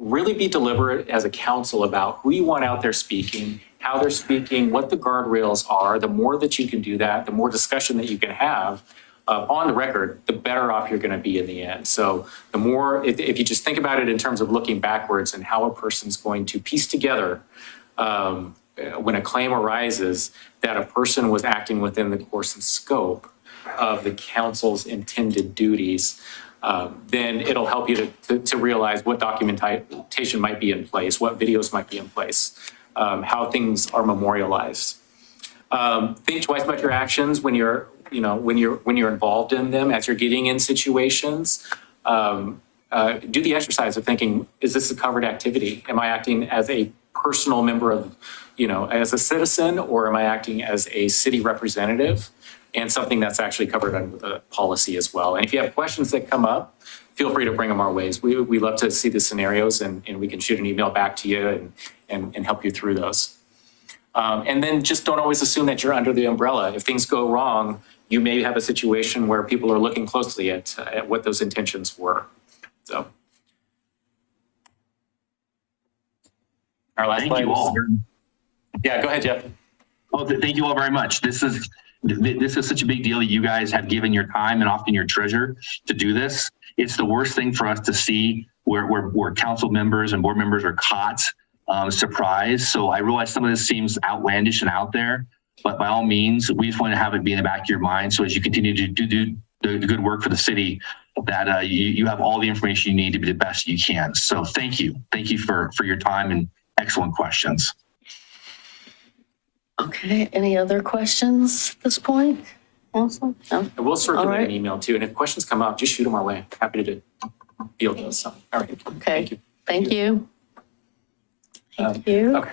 really be deliberate as a council about who you want out there speaking, how they're speaking, what the guardrails are. The more that you can do that, the more discussion that you can have on the record, the better off you're going to be in the end. So the more, if you just think about it in terms of looking backwards and how a person's going to piece together when a claim arises that a person was acting within the course and scope of the council's intended duties, then it'll help you to realize what documentation might be in place, what videos might be in place, how things are memorialized. Think twice about your actions when you're involved in them, as you're getting in situations. Do the exercise of thinking, is this a covered activity? Am I acting as a personal member of, as a citizen, or am I acting as a city representative? And something that's actually covered under the policy as well. And if you have questions that come up, feel free to bring them our ways. We love to see the scenarios, and we can shoot an email back to you and help you through those. And then just don't always assume that you're under the umbrella. If things go wrong, you may have a situation where people are looking closely at what those intentions were. So. Our last Thank you all. Yeah, go ahead, Jeff. Oh, thank you all very much. This is such a big deal that you guys have given your time and often your treasure to do this. It's the worst thing for us to see where council members and board members are caught surprised. So I realize some of this seems outlandish and out there, but by all means, we just want to have it be in the back of your mind. So as you continue to do the good work for the city, that you have all the information you need to be the best you can. So thank you. Thank you for your time and excellent questions. Okay, any other questions at this point, Council? No? And we'll circulate All right. an email too. And if questions come up, just shoot them our way. Happy to field those. So, all right. Okay, Thank you. thank you. Thank you. Okay.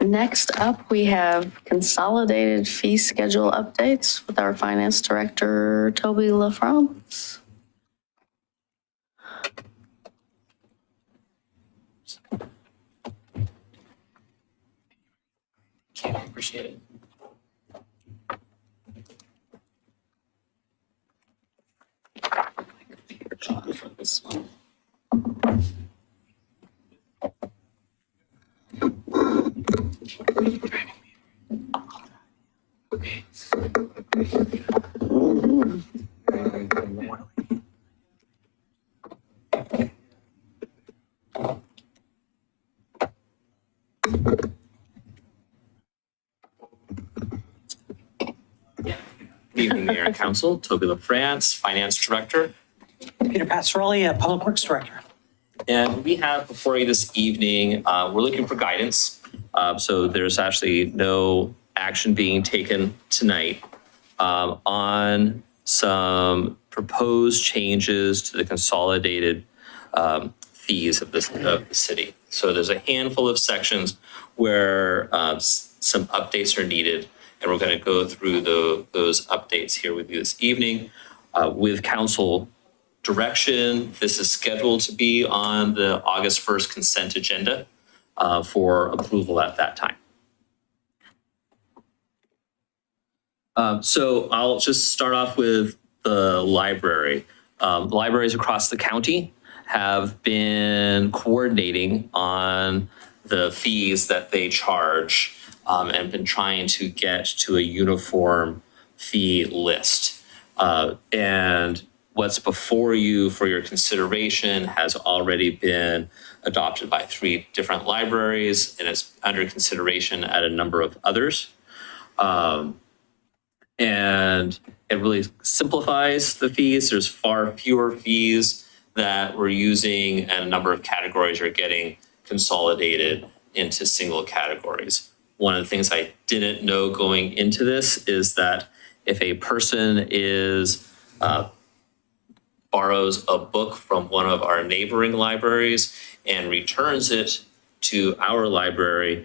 Next up, we have consolidated fee schedule updates with our Finance Director, Toby LaFrance. Okay, appreciate it. Good evening, Mayor and Council. Toby LaFrance, Finance Director. Peter Passarelli, Public Works Director. And we have before you this evening, we're looking for guidance. So there's actually no action being taken tonight on some proposed changes to the consolidated fees of the city. So there's a handful of sections where some updates are needed, and we're going to go through those updates here with you this evening. With council direction, this is scheduled to be on the August 1st consent agenda for approval at that time. So I'll just start off with the library. Libraries across the county have been coordinating on the fees that they charge and been trying to get to a uniform fee list. And what's before you for your consideration has already been adopted by 3 different libraries and is under consideration at a number of others. And it really simplifies the fees. There's far fewer fees that we're using, and a number of categories are getting consolidated into single categories. One of the things I didn't know going into this is that if a person borrows a book from one of our neighboring libraries and returns it to our library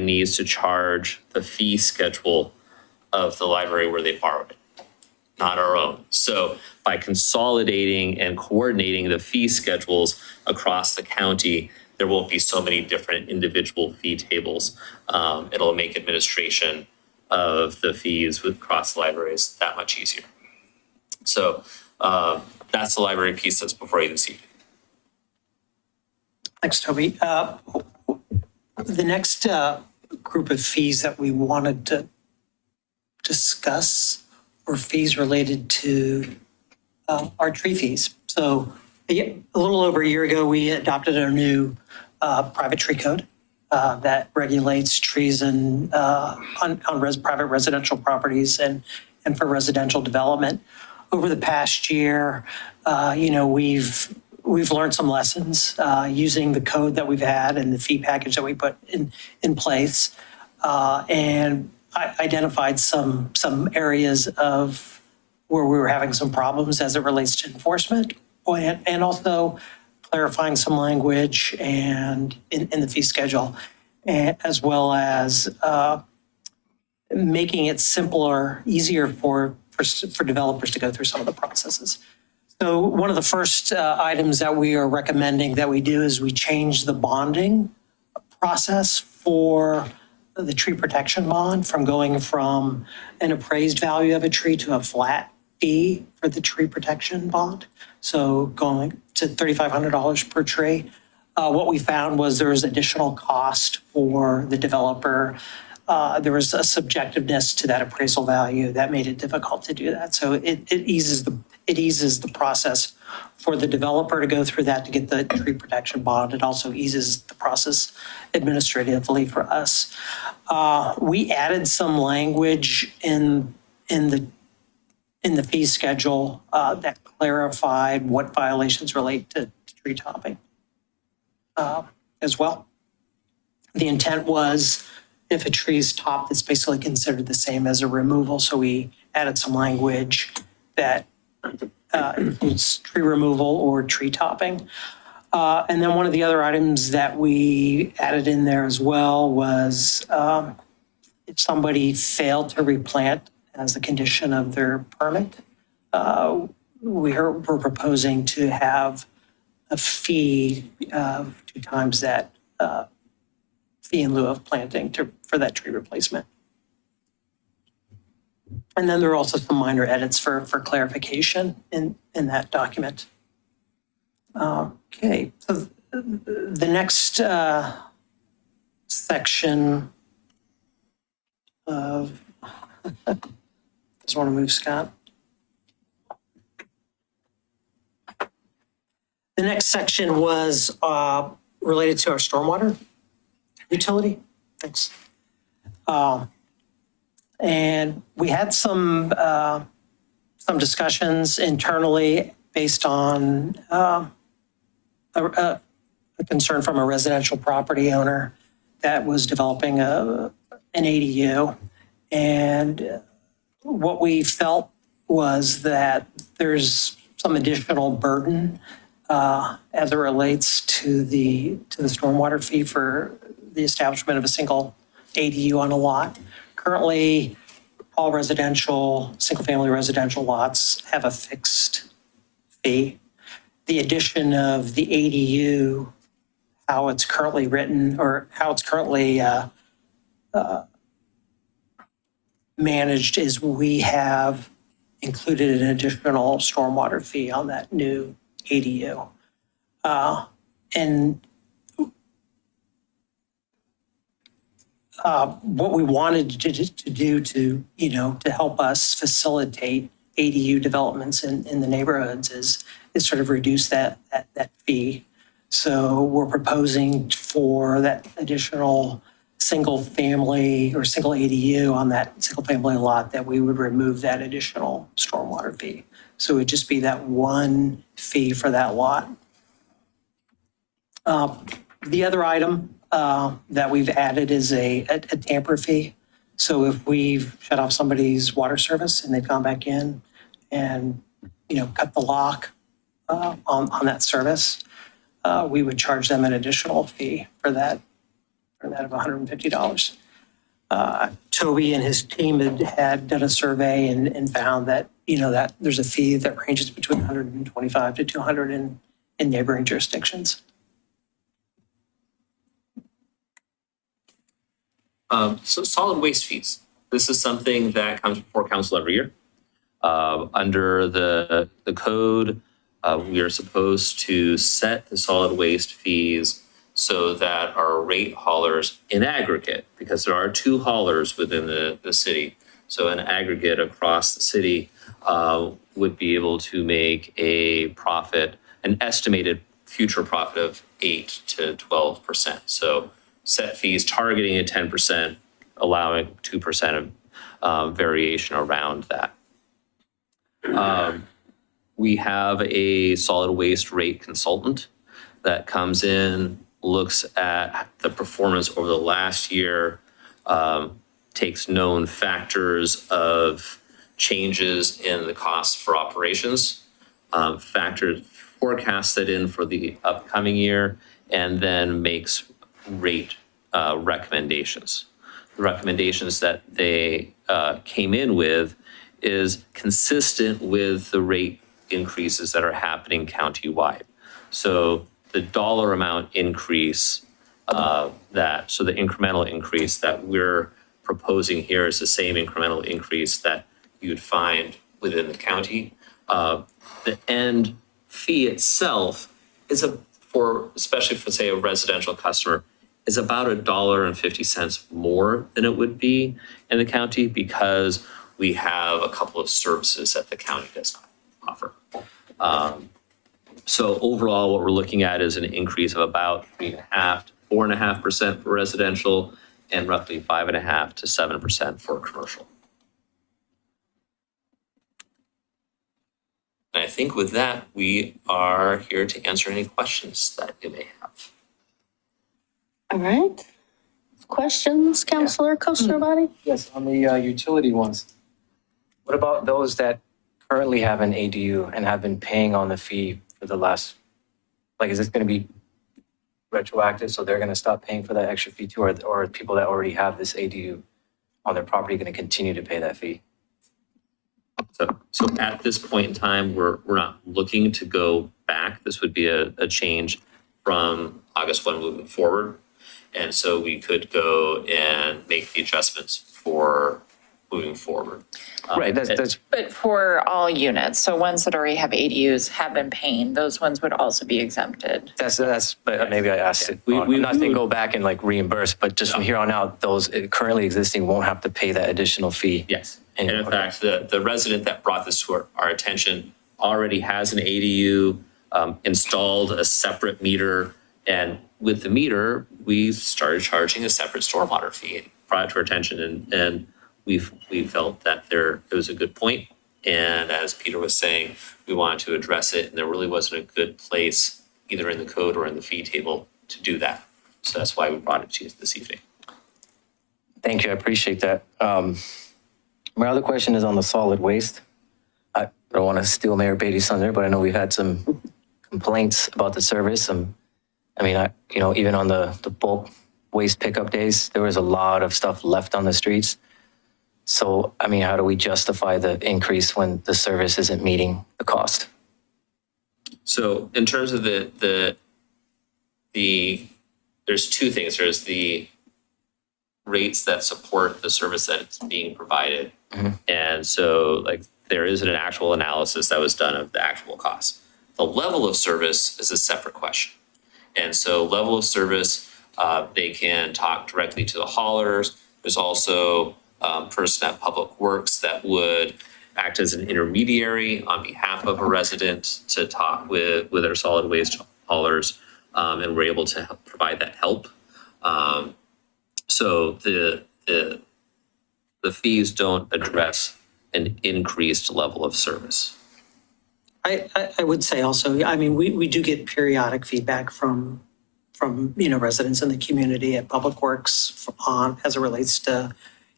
needs to charge the fee schedule of the library where they borrowed it, not our own. So by consolidating and coordinating the fee schedules across the county, there won't be so many different individual fee tables. It'll make administration of the fees with cross libraries that much easier. So that's the library piece that's before you this evening. Thanks, Toby. The next group of fees that we wanted to discuss were fees related to our tree fees. So a little over a year ago, we adopted our new private tree code that regulates trees on private residential properties and for residential development. Over the past year, we've learned some lessons using the code that we've had and the fee package that we put in place, and I identified some areas of where we were having some problems as it relates to enforcement, and also clarifying some language and in the fee schedule, as well as making it simpler, easier for developers to go through some of the processes. So one of the first items that we are recommending that we do is we change the bonding process for the tree protection bond from going from an appraised value of a tree to a flat fee for the tree protection bond. So going to $3,500 per tree. What we found was there was additional cost for the developer. There was a subjectiveness to that appraisal value that made it difficult to do that. So it eases the process for the developer to go through that to get the tree protection bond. It also eases the process administratively for us. We added some language in the fee schedule that clarified what violations relate to tree topping as well. The intent was if a tree is topped, it's basically considered the same as a removal. So we added some language that includes tree removal or tree topping. And then one of the other items that we added in there as well was if somebody failed to replant as a condition of their permit, we're proposing to have a fee of 2 times that fee in lieu of planting for that tree replacement. And then there are also some minor edits for clarification in that document. Okay, so the next section of, just want to move Scott. The next section was related to our stormwater utility. Thanks. And we had some discussions internally based on a concern from a residential property owner that was developing an ADU. And what we felt was that there's some additional burden as it relates to the stormwater fee for the establishment of a single ADU on a lot. Currently, all single-family residential lots have a fixed fee. The addition of the ADU, how it's currently written or how it's currently managed is we have included an additional stormwater fee on that new ADU. And what we wanted to do to help us facilitate ADU developments in the neighborhoods is sort of reduce that fee. So we're proposing for that additional single family or single ADU on that single family lot that we would remove that additional stormwater fee. So it would just be that one fee for that lot. The other item that we've added is a tamper fee. So if we've shut off somebody's water service and they've gone back in and, cut the lock on that service, we would charge them an additional fee for that of $150. Toby and his team had done a survey and found that, that there's a fee that ranges between $125 to $200 in neighboring jurisdictions. So solid waste fees. This is something that comes before council every year. Under the code, we are supposed to set the solid waste fees so that our rate haulers in aggregate, because there are 2 haulers within the city, so in aggregate across the city, would be able to make a profit, an estimated future profit of 8 to 12%. So set fees targeting at 10%, allowing 2% of variation around that. We have a solid waste rate consultant that comes in, looks at the performance over the last year, takes known factors of changes in the cost for operations, forecasts that in for the upcoming year, and then makes rate recommendations. The recommendations that they came in with is consistent with the rate increases that are happening countywide. So the dollar amount increase so the incremental increase that we're proposing here is the same incremental increase that you'd find within the county. The end fee itself is especially for say a residential customer, is about $1.50 more than it would be in the county because we have a couple of services that the county does not offer. So overall, what we're looking at is an increase of about 3.5% to 4.5% for residential and roughly 5.5% to 7% for commercial. And I think with that, we are here to answer any questions that you may have. All right. Questions, Councilor Koster-Body? Yes, on the utility ones. What about those that currently have an ADU and have been paying on the fee for the last, is this going to be retroactive, so they're going to stop paying for that extra fee too, or people that already have this ADU on their property going to continue to pay that fee? So at this point in time, we're not looking to go back. This would be a change from August 1 moving forward. And so we could go and make the adjustments for moving forward. Right, that's, But for all units, so ones that already have ADUs have been paying, those ones would also be exempted. but maybe I asked it. We- I'm not saying we- go back and like reimburse, but just from here on out, those currently existing won't have to pay that additional fee. Yes. And in Okay. fact, the resident that brought this to our attention already has an ADU, installed a separate meter. And with the meter, we started charging a separate stormwater fee, brought it to our attention. And we felt that it was a good point. And as Peter was saying, we wanted to address it, and there really wasn't a good place either in the code or in the fee table to do that. So that's why we brought it to you this evening. Thank you, I appreciate that. My other question is on the solid waste. I don't want to steal Mayor Beatty's thunder, but I know we've had some complaints about the service. Even on the bulk waste pickup days, there was a lot of stuff left on the streets. So, how do we justify the increase when the service isn't meeting the cost? So in terms of there's two things. There's the rates that support the service that's being provided. And so there is an actual analysis that was done of the actual cost. The level of service is a separate question. And so level of service, they can talk directly to the haulers. There's also person at Public Works that would act as an intermediary on behalf of a resident to talk with their solid waste haulers, and we're able to provide that help. So the fees don't address an increased level of service. I would say also, we do get periodic feedback from residents in the community at Public Works as it relates to,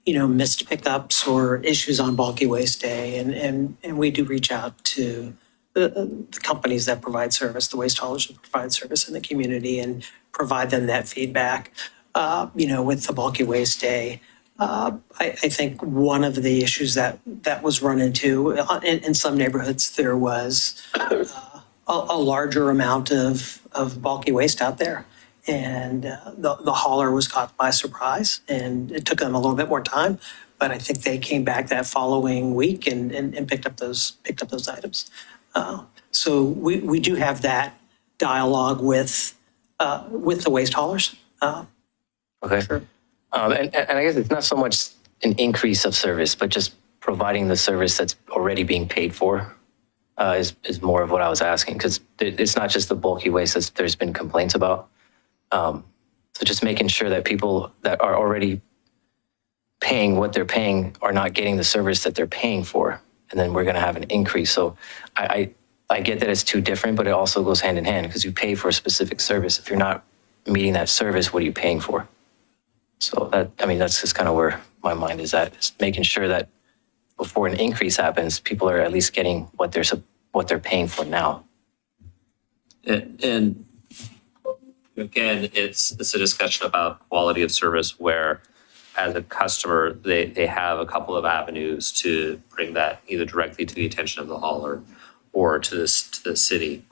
missed pickups or issues on bulky waste day. And we do reach out to the companies that provide service, the waste haulers that provide service in the community, and provide them that feedback. With the bulky waste day, I think one of the issues that was run into in some neighborhoods, there was a larger amount of bulky waste out there. And the hauler was caught by surprise, and it took them a little bit more time. But I think they came back that following week and picked up those items. So we do have that dialogue with the waste haulers. Okay. Sure. And I guess it's not so much an increase of service, but just providing the service that's already being paid for is more of what I was asking, because it's not just the bulky waste that there's been complaints about. So just making sure that people that are already paying what they're paying are not getting the service that they're paying for, and then we're going to have an increase. So I get that it's two different, but it also goes hand in hand, because you pay for a specific service. If you're not meeting that service, what are you paying for? So that's just kind of where my mind is at, is making sure that before an increase happens, people are at least getting what they're paying for now. And again, it's a discussion about quality of service, where as a customer, they have a couple of avenues to bring that either directly to the attention of the hauler or to the city.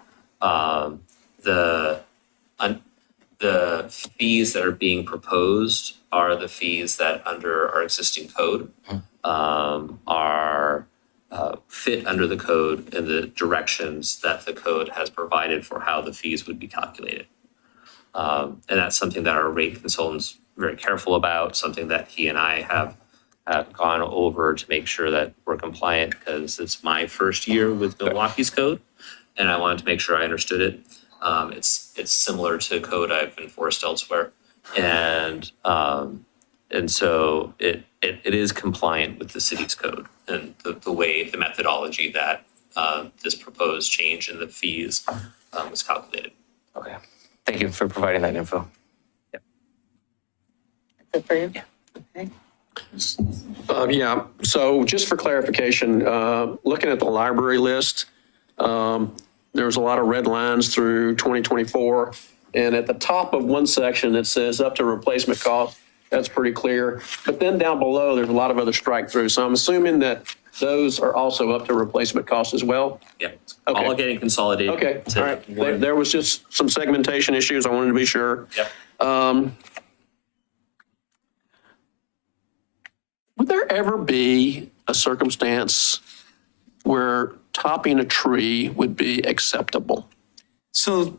The fees that are being proposed are the fees that under our existing code are fit under the code and the directions that the code has provided for how the fees would be calculated. And that's something that our rate consultant's very careful about, something that he and I have gone over to make sure that we're compliant, because it's my first year with Milwaukee's code, and I wanted to make sure I understood it. It's similar to code I've enforced elsewhere, and so it is compliant with the city's code and the methodology that this proposed change in the fees was calculated. Okay. Thank you for providing that info. Good for you? Yeah. Okay. Yeah, so just for clarification, looking at the library list, there's a lot of red lines through 2024. And at the top of one section, it says up to replacement cost. That's pretty clear. But then down below, there's a lot of other strike throughs. So I'm assuming that those are also up to replacement cost as well? Yeah, Okay. all getting consolidated. Okay, to all right. one. There was just some segmentation issues. I wanted to be sure. Yep. would there ever be a circumstance where topping a tree would be acceptable? So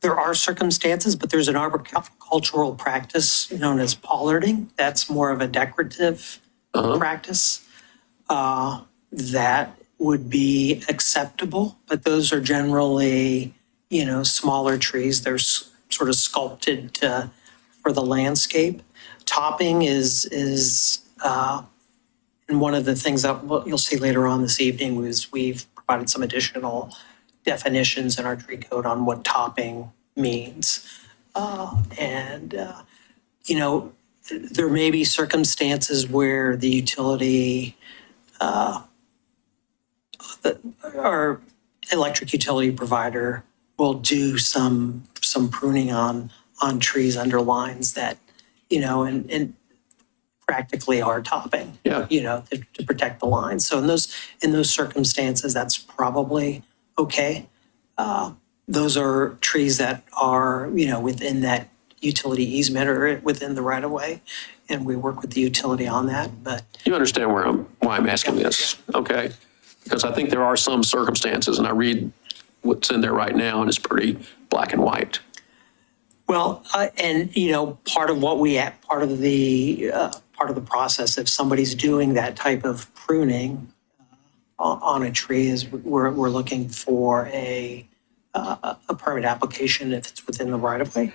there are circumstances, but there's an arboricultural practice known as pollarding. That's more of a decorative practice that would be acceptable, but those are generally, smaller trees. They're sort of sculpted for the landscape. Topping is and one of the things that you'll see later on this evening was we've provided some additional definitions in our tree code on what topping means. There may be circumstances where the utility, our electric utility provider will do some pruning on trees under lines that, and practically are topping, to protect the line. So in those circumstances, that's probably okay. Those are trees that are, within that utility easement or within the right of way. And we work with the utility on that, but. You understand why I'm asking this, okay? Because I think there are some circumstances, and I read what's in there right now, and it's pretty black and white. Well, part of the process, if somebody's doing that type of pruning on a tree, is we're looking for a permit application if it's within the right of way,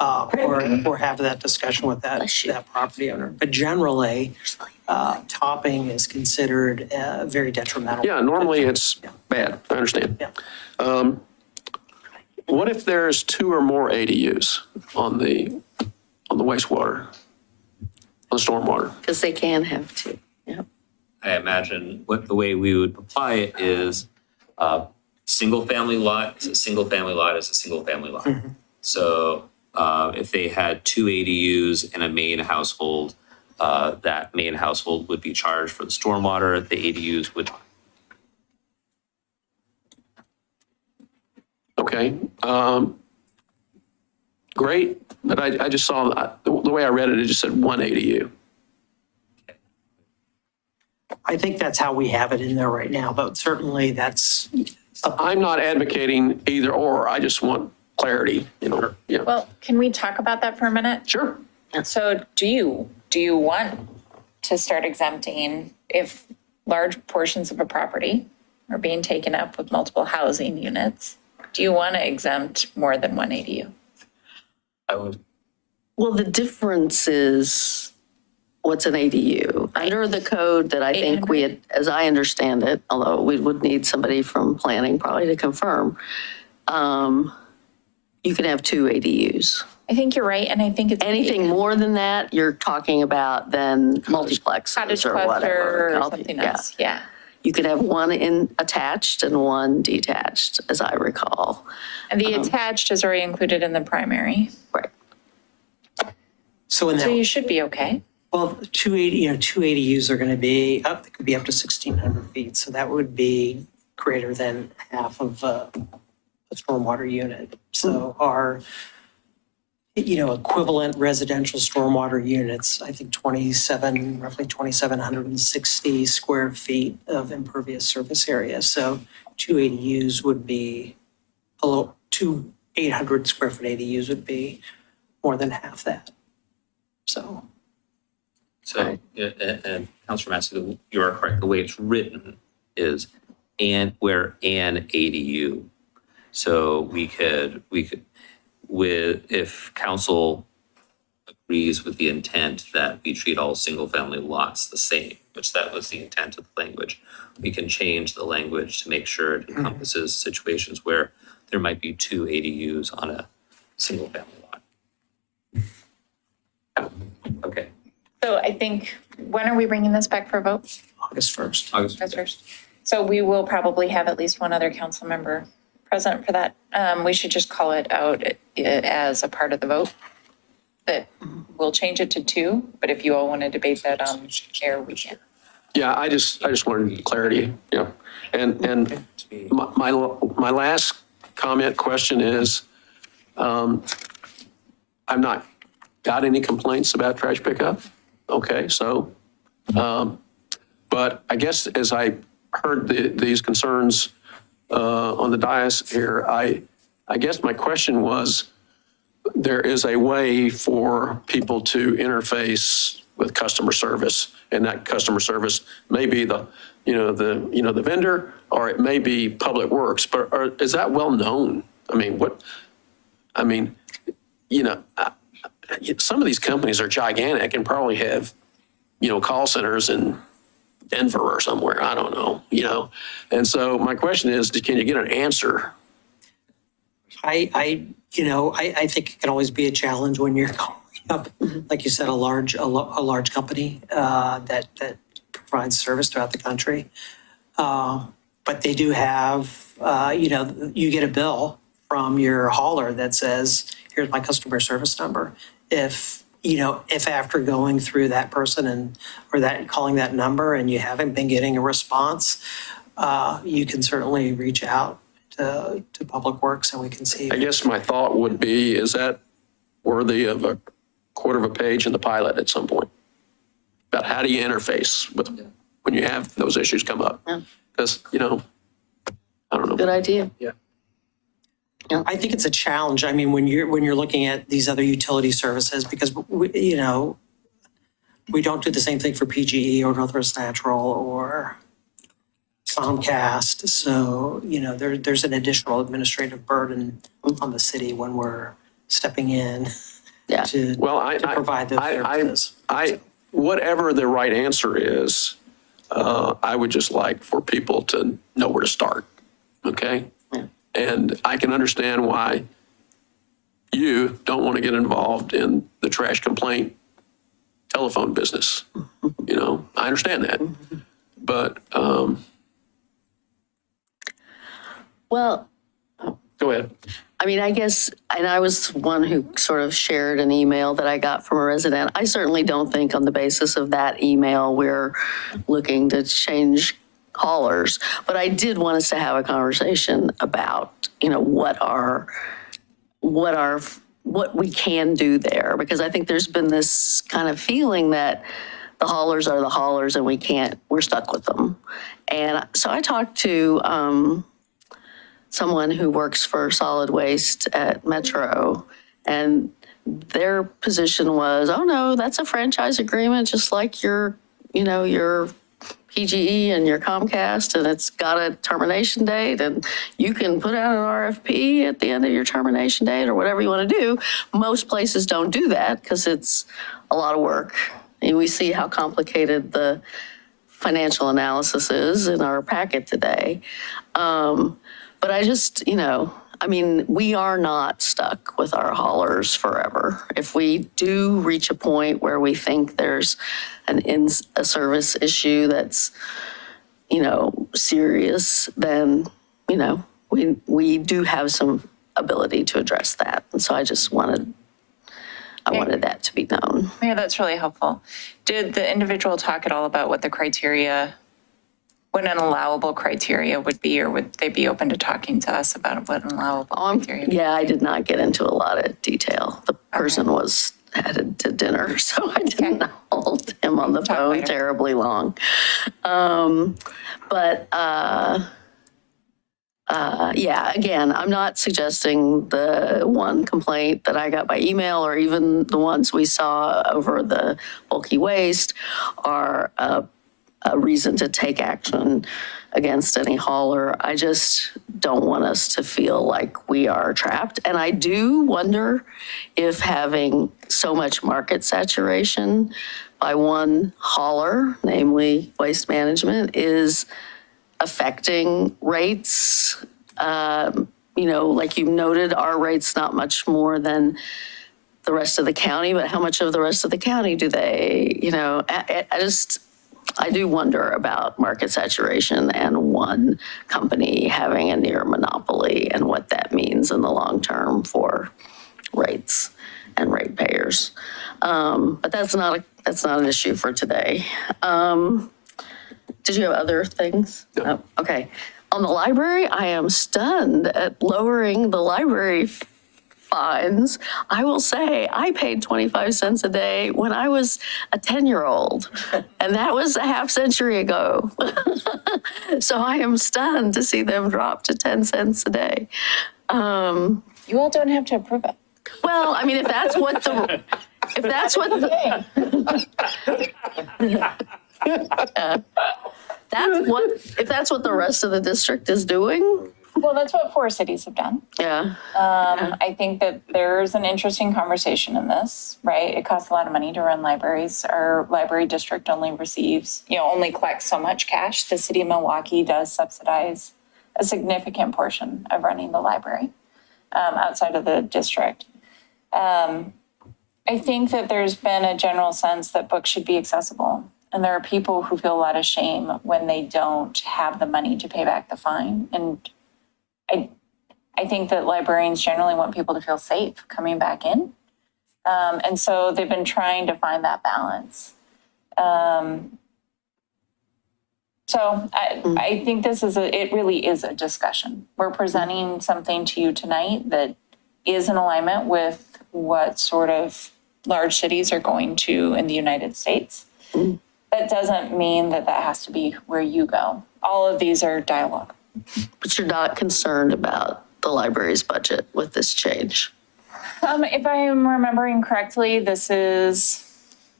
or have that discussion with that property owner. But generally, topping is considered very detrimental. Yeah, normally it's bad. I understand. Yeah. What if there's 2 or more ADUs on the wastewater, on the stormwater? Because they can have two. Yep. I imagine the way we would apply it is single family lot is a single family lot is a single family lot. Mm-hmm. So if they had 2 ADUs in a main household, that main household would be charged for the stormwater. The ADUs would. Okay. Great. But I just saw, the way I read it, it just said 1 ADU. I think that's how we have it in there right now, but certainly that's. I'm not advocating either or. I just want clarity, Yeah. Well, can we talk about that for a minute? Sure. So do you want to start exempting if large portions of a property are being taken up with multiple housing units? Do you want to exempt more than 1 ADU? I would. Well, the difference is what's an ADU. Under the code that I think we had, as I understand it, although we would need somebody from planning probably to confirm, you can have 2 ADUs. I think you're right, and I think it's Anything more than that, you're talking about then multiplexes cottage or cluster whatever. or something else. Yeah. You could have one attached and one detached, as I recall. And the attached is already included in the primary, Right. So in so that, you should be okay. well, 2 ADUs are going to be up, they could be up to 1,600 feet. So that would be greater than half of a stormwater unit. So our, equivalent residential stormwater units, I think roughly 2,760 square feet of impervious surface area. So 2 ADUs would be, 2 800 square foot ADUs would be more than half that. So. So, and Councilor Massey, you are correct. The way it's written is where an ADU. So we could, if council agrees with the intent that we treat all single family lots the same, which that was the intent of the language, we can change the language to make sure it encompasses situations where there might be 2 ADUs on a single family lot. Okay. So I think, when are we bringing this back for a vote? August 1st. August That's first. So we will probably have at least one other council member present for that. We should just call it out as a part of the vote. That we'll change it to 2, but if you all want to debate that on air, we can. Yeah, I just wanted clarity, And my last question is, I've not got any complaints about trash pickup. Okay, so, but I guess as I heard these concerns on the dais here, I guess my question was, there is a way for people to interface with customer service, and that customer service may be the vendor, or it may be Public Works, but is that well known? I mean, some of these companies are gigantic and probably have, call centers in Denver or somewhere, I don't know, And so my question is, can you get an answer? I think it can always be a challenge when you're calling up, like you said, a large company that provides service throughout the country. But they do have, you get a bill from your hauler that says, here's my customer service number. If after going through that person calling that number and you haven't been getting a response, you can certainly reach out to Public Works and we can see. I guess my thought would be, is that worthy of a quarter of a page in the pilot at some point? About how do you interface with when you have those issues come up? Because, I don't know. Good idea. Yeah. I think it's a challenge. I mean, when you're looking at these other utility services, because we don't do the same thing for PGE or Northwest Natural or Comcast. So, there's an additional administrative burden on the city when we're stepping in to provide those services. Whatever the right answer is, I would just like for people to know where to start. Okay? Yeah. And I can understand why you don't want to get involved in the trash complaint telephone business. I understand that. But, Well, go ahead. I mean, I guess, and I was one who sort of shared an email that I got from a resident. I certainly don't think on the basis of that email, we're looking to change haulers. But I did want us to have a conversation about, what we can do there. Because I think there's been this kind of feeling that the haulers are the haulers and we're stuck with them. And so I talked to, someone who works for solid waste at Metro, and their position was, oh no, that's a franchise agreement, just like your PGE and your Comcast, and it's got a termination date, and you can put out an RFP at the end of your termination date or whatever you want to do. Most places don't do that because it's a lot of work. And we see how complicated the financial analysis is in our packet today. But I just, we are not stuck with our haulers forever. If we do reach a point where we think there's a service issue that's, serious, then, we do have some ability to address that. And so I just wanted that to be known. Yeah, that's really helpful. Did the individual talk at all about what an allowable criteria would be, or would they be open to talking to us about what an allowable criteria would be? Yeah, I did not get into a lot of detail. The person was headed to dinner, so I didn't hold him on the phone later. Terribly long. Again, I'm not suggesting the one complaint that I got by email or even the ones we saw over the bulky waste are a reason to take action against any hauler. I just don't want us to feel like we are trapped. And I do wonder if having so much market saturation by one hauler, namely Waste Management, is affecting rates. Like you noted, our rate's not much more than the rest of the county, but how much of the rest of the county do they, I do wonder about market saturation and one company having a near monopoly and what that means in the long term for rates and ratepayers. But that's not an issue for today. Did you have other things? No. Oh, okay. On the library, I am stunned at lowering the library fines, I will say I paid 25 cents a day when I was a 10-year-old, and that was a half century ago. So I am stunned to see them drop to 10 cents a day. You all don't have to approve it. Well, I mean, if that's what the, if that's what the rest of the district is doing, Well, that's what 4 cities have done. yeah. I think that there's an interesting conversation in this, right? It costs a lot of money to run libraries. Our library district only receives, only collects so much cash. The city of Milwaukie does subsidize a significant portion of running the library outside of the district. I think that there's been a general sense that books should be accessible. And there are people who feel a lot of shame when they don't have the money to pay back the fine. And I think that librarians generally want people to feel safe coming back in. And so they've been trying to find that balance. So I think it really is a discussion. We're presenting something to you tonight that is in alignment with what sort of large cities are going to in the United States. That doesn't mean that has to be where you go. All of these are dialogue. But you're not concerned about the library's budget with this change? If I am remembering correctly, this is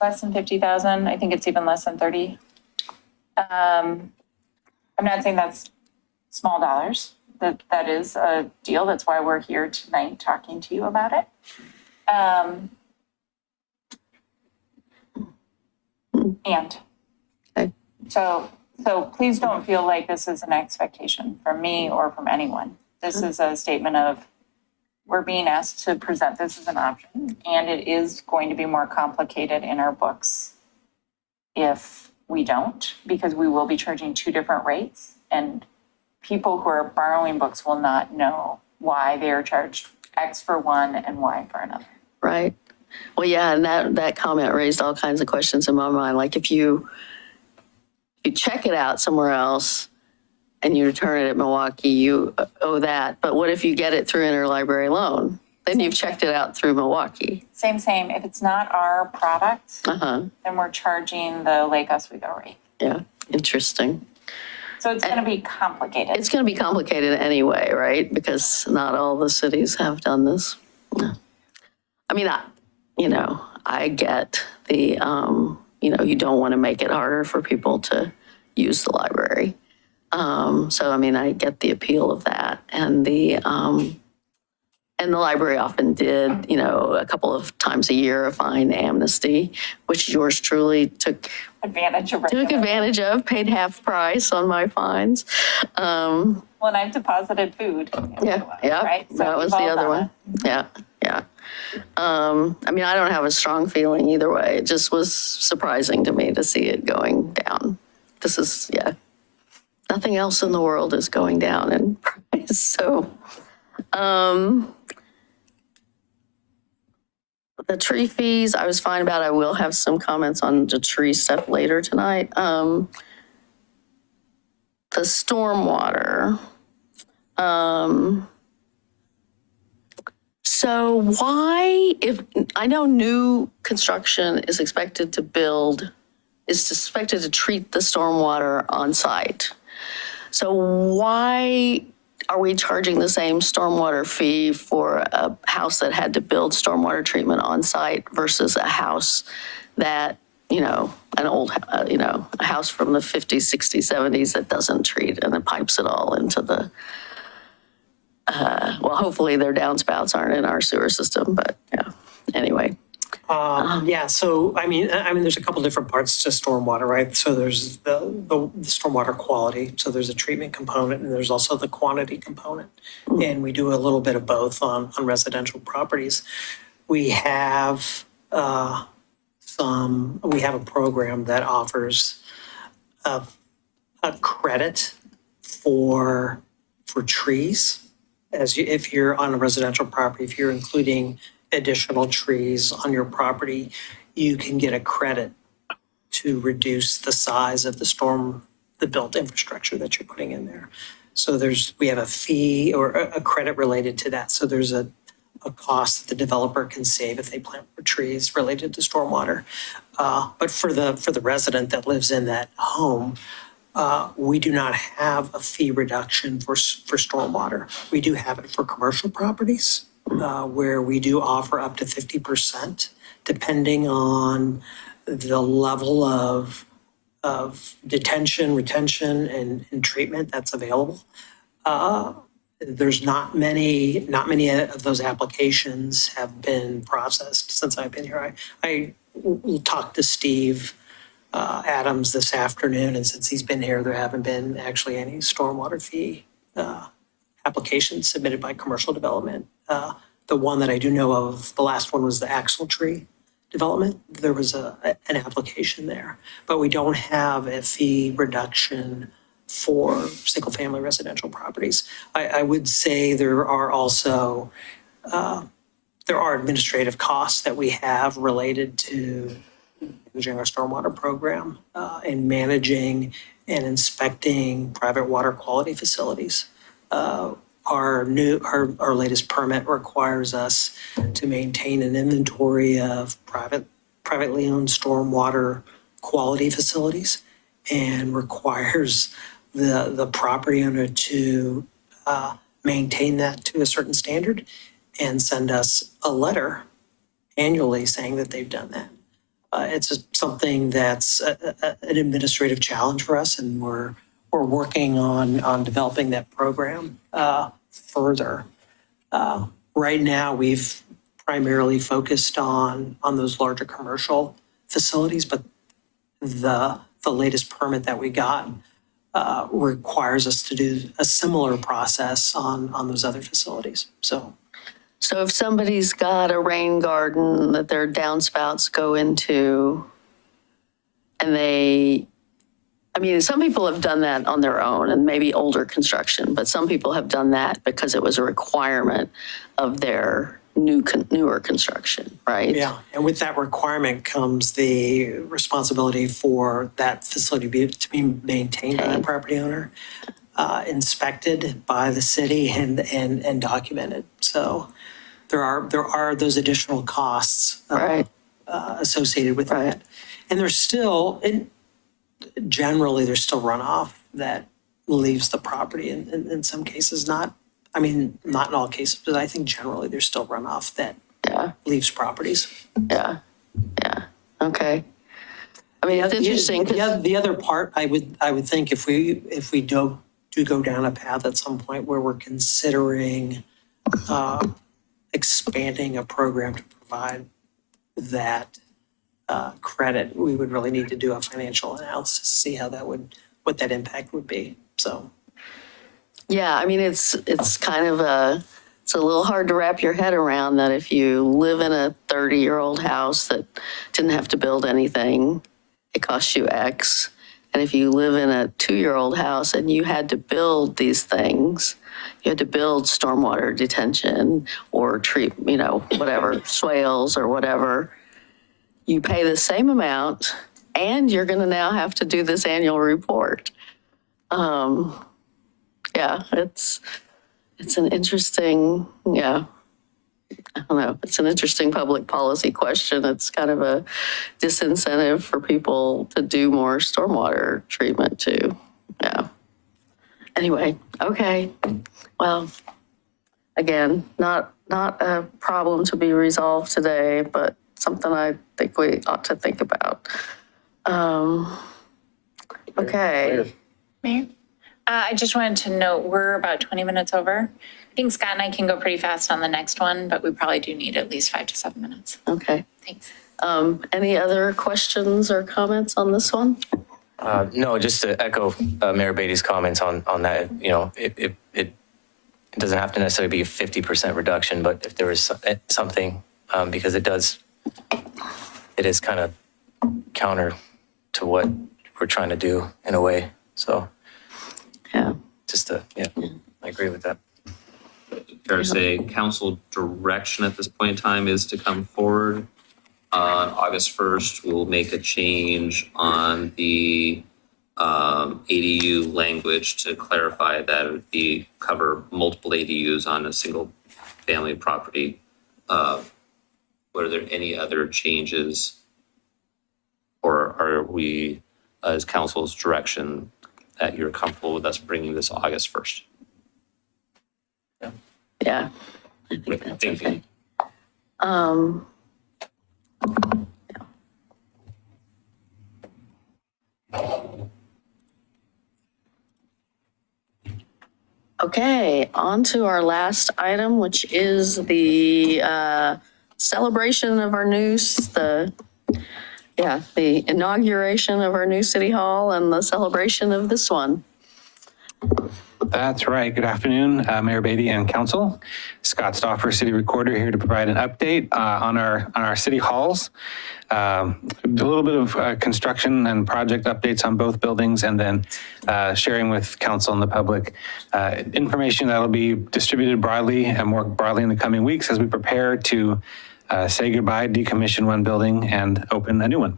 less than 50,000. I think it's even less than 30. I'm not saying that's small dollars. That is a deal. That's why we're here tonight talking to you about it. Okay. So please don't feel like this is an expectation from me or from anyone. This is a statement of, we're being asked to present this as an option, and it is going to be more complicated in our books if we don't, because we will be charging 2 different rates, and people who are borrowing books will not know why they are charged X for one and Y for another. Right. Well, yeah, and that comment raised all kinds of questions in my mind. Like if you check it out somewhere else and you return it at Milwaukie, you owe that. But what if you get it through interlibrary loan? Then you've checked it out through Milwaukie. Same. If it's not our product, then we're charging the Lake Oswego rate. Yeah, interesting. So it's going to be complicated. It's going to be complicated anyway, right? Because not all the cities have done this. Yeah. I mean, I get the, you don't want to make it harder for people to use the library. So, I mean, I get the appeal of that. And the library often did, a couple of times a year, a fine amnesty, which yours truly took advantage of, paid half price on my fines. Well, and I've deposited food. Yeah, right? So that was the other one. Yeah. I mean, I don't have a strong feeling either way. It just was surprising to me to see it going down. This is, nothing else in the world is going down in price. So, the tree fees, I was fine about. I will have some comments on the tree stuff later tonight. The stormwater. So why, if I know new construction is expected to treat the stormwater on site. So why are we charging the same stormwater fee for a house that had to build stormwater treatment on site versus a house that, an old, a house from the 50s, 60s, 70s that doesn't treat and it pipes it all into the, well, hopefully their downspouts aren't in our sewer system, but anyway. So I mean, there's a couple different parts to stormwater, right? So there's the stormwater quality. So there's a treatment component, and there's also the quantity component. And we do a little bit of both on residential properties. We have a program that offers a credit for trees, if you're on a residential property, if you're including additional trees on your property, you can get a credit to reduce the size of the built infrastructure that you're putting in there. So we have a fee or a credit related to that. So there's a a cost that the developer can save if they plant more trees related to stormwater. But for the resident that lives in that home, we do not have a fee reduction for stormwater. We do have it for commercial properties, where we do offer up to 50%, depending on the level of detention, retention, and treatment that's available. There's not many of those applications have been processed since I've been here. I talked to Steve Adams this afternoon, and since he's been here, there haven't been actually any stormwater fee applications submitted by commercial development. The one that I do know of, the last one was the Axle Tree development. There was an application there, but we don't have a fee reduction for single-family residential properties. I would say there are also administrative costs that we have related to managing our stormwater program and managing and inspecting private water quality facilities. Our latest permit requires us to maintain an inventory of privately owned stormwater quality facilities, and requires the property owner to maintain that to a certain standard and send us a letter annually saying that they've done that. It's something that's an administrative challenge for us, and we're working on developing that program further. Right now, we've primarily focused on those larger commercial facilities, but the latest permit that we got requires us to do a similar process on those other facilities. So if somebody's got a rain garden that their downspouts go into, and some people have done that on their own and maybe older construction, but some people have done that because it was a requirement of their newer construction, right? yeah, and with that requirement comes the responsibility for that facility to be maintained by the property owner, inspected by the city, and documented. So there are those additional costs Right. Associated with Right. that, and generally there's still runoff that leaves the property. In some cases, not in all cases, but I think generally there's still runoff that leaves properties. Yeah. Okay. It's interesting. 'Cause The other part, I would think if we do go down a path at some point where we're considering expanding a program to provide that credit, we would really need to do a financial analysis to see what that impact would be. So. Yeah, it's kind of it's a little hard to wrap your head around that if you live in a 30-year-old house that didn't have to build anything, it costs you X. And if you live in a 2-year-old house and you had to build these things, you had to build stormwater detention or treat, whatever, swales or whatever, you pay the same amount and you're going to now have to do this annual report. Yeah, it's an interesting, I don't know, it's an interesting public policy question. It's kind of a disincentive for people to do more stormwater treatment too. Yeah. Anyway, okay. Well, again, not a problem to be resolved today, but something I think we ought to think about. Okay. Mayor? I just wanted to note, we're about 20 minutes over. I think Scott and I can go pretty fast on the next one, but we probably do need at least 5 to 7 minutes. Okay. Thanks. Any other questions or comments on this one? No, just to echo Mayor Beatty's comments on that. It doesn't have to necessarily be a 50% reduction, but if there was something, because it is kind of counter to what we're trying to do in a way. So. Yeah. I agree with that. Fair to say, council direction at this point in time is to come forward on August 1st. We'll make a change on the ADU language to clarify that it would cover multiple ADUs on a single family property. Were there any other changes? Or are we, as council's direction, that you're comfortable with us bringing this August 1st? Yeah. I think that's Thank you. okay. Okay, on to our last item, which is the celebration of our the inauguration of our new city hall and the celebration of this one. That's right. Good afternoon, Mayor Beatty and Council. Scott Stauffer, City Recorder, here to provide an update on our city halls. A little bit of construction and project updates on both buildings, and then sharing with Council and the public information that will be distributed broadly and more broadly in the coming weeks as we prepare to say goodbye, decommission one building, and open a new one.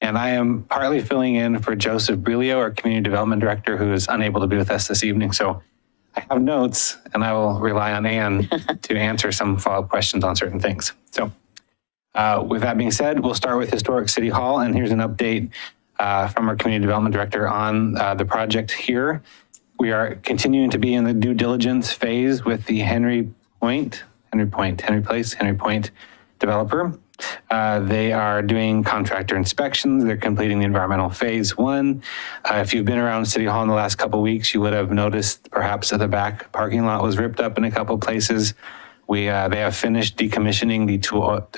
And I am partly filling in for Joseph Brilio, our Community Development Director, who is unable to be with us this evening. So I have notes, and I will rely on Ann to answer some follow-up questions on certain things. So with that being said, we'll start with Historic City Hall, and here's an update from our Community Development Director on the project here. We are continuing to be in the due diligence phase with the Henry Point developer. They are doing contractor inspections. They're completing the environmental phase 1. If you've been around City Hall in the last couple of weeks, you would have noticed perhaps that the back parking lot was ripped up in a couple of places. They have finished decommissioning the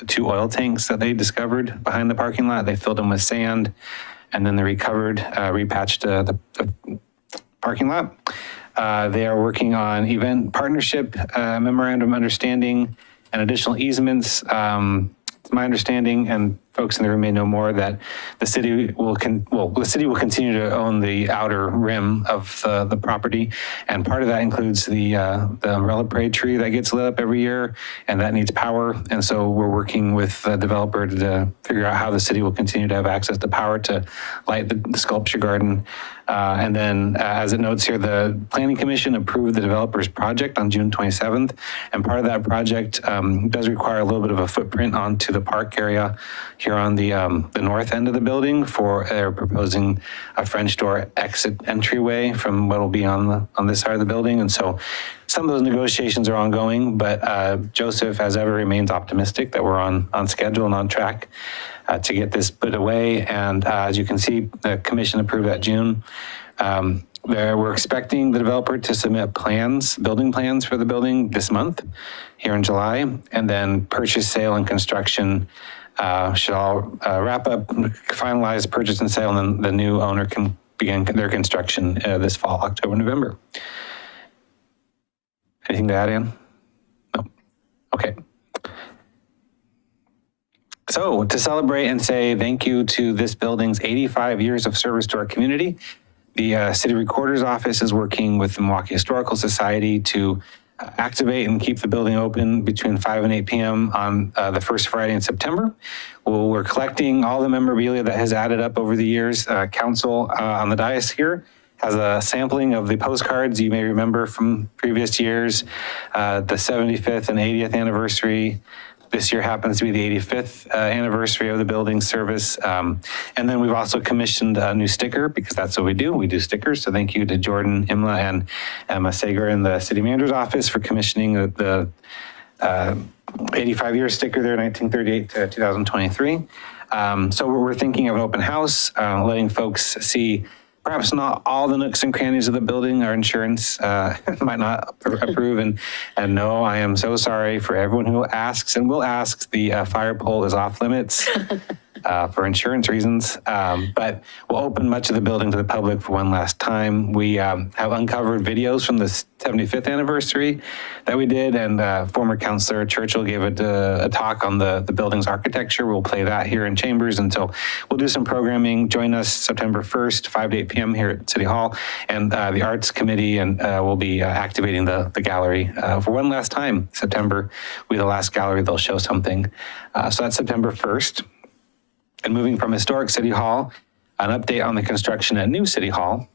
two oil tanks that they discovered behind the parking lot. They filled them with sand, and then they repatched the parking lot. They are working on event partnership memorandum understanding and additional easements. It's my understanding, and folks in the room may know more, that the city will continue to own the outer rim of the property, and part of that includes the umbrella parade tree that gets lit up every year, and that needs power. And so we're working with the developer to figure out how the city will continue to have access to power to light the sculpture garden. And then as it notes here, the Planning Commission approved the developer's project on June 27th. And part of that project does require a little bit of a footprint onto the park area here on the north end of the building. They're proposing a French door exit entryway from what will be on this side of the building. And so some of those negotiations are ongoing, but Joseph, as ever, remains optimistic that we're on schedule and on track to get this put away. And as you can see, the commission approved that June. We're expecting the developer to submit building plans for the building this month here in July, and then purchase, sale, and construction should all wrap up, finalize purchase and sale, and then the new owner can begin their construction this fall, October, November. Anything to add, Ann? No? Okay. So to celebrate and say thank you to this building's 85 years of service to our community, the City Recorder's Office is working with the Milwaukie Historical Society to activate and keep the building open between 5 and 8 p.m. on the first Friday in September. We're collecting all the memorabilia that has added up over the years. Council on the dais here has a sampling of the postcards you may remember from previous years, the 75th and 80th anniversary. This year happens to be the 85th anniversary of the building's service. And then we've also commissioned a new sticker, because that's what we do. We do stickers. So thank you to Jordan Imla and Emma Sager in the city manager's office for commissioning the 85-year sticker there, 1938 to 2023. So we're thinking of an open house, letting folks see perhaps not all the nooks and crannies of the building. Our insurance might not approve. And no, I am so sorry for everyone who asks and will ask. The fire pole is off limits for insurance reasons. But we'll open much of the building to the public for one last time. We have uncovered videos from the 75th anniversary that we did. And former Councilor Churchill gave a talk on the building's architecture. We'll play that here in Chambers. And so we'll do some programming. Join us September 1st, 5 to 8 p.m. here at City Hall. And the Arts Committee and will be activating the gallery for one last time. September will be the last gallery they'll show something. So that's September 1st. And moving from Historic City Hall, an update on the construction at New City Hall.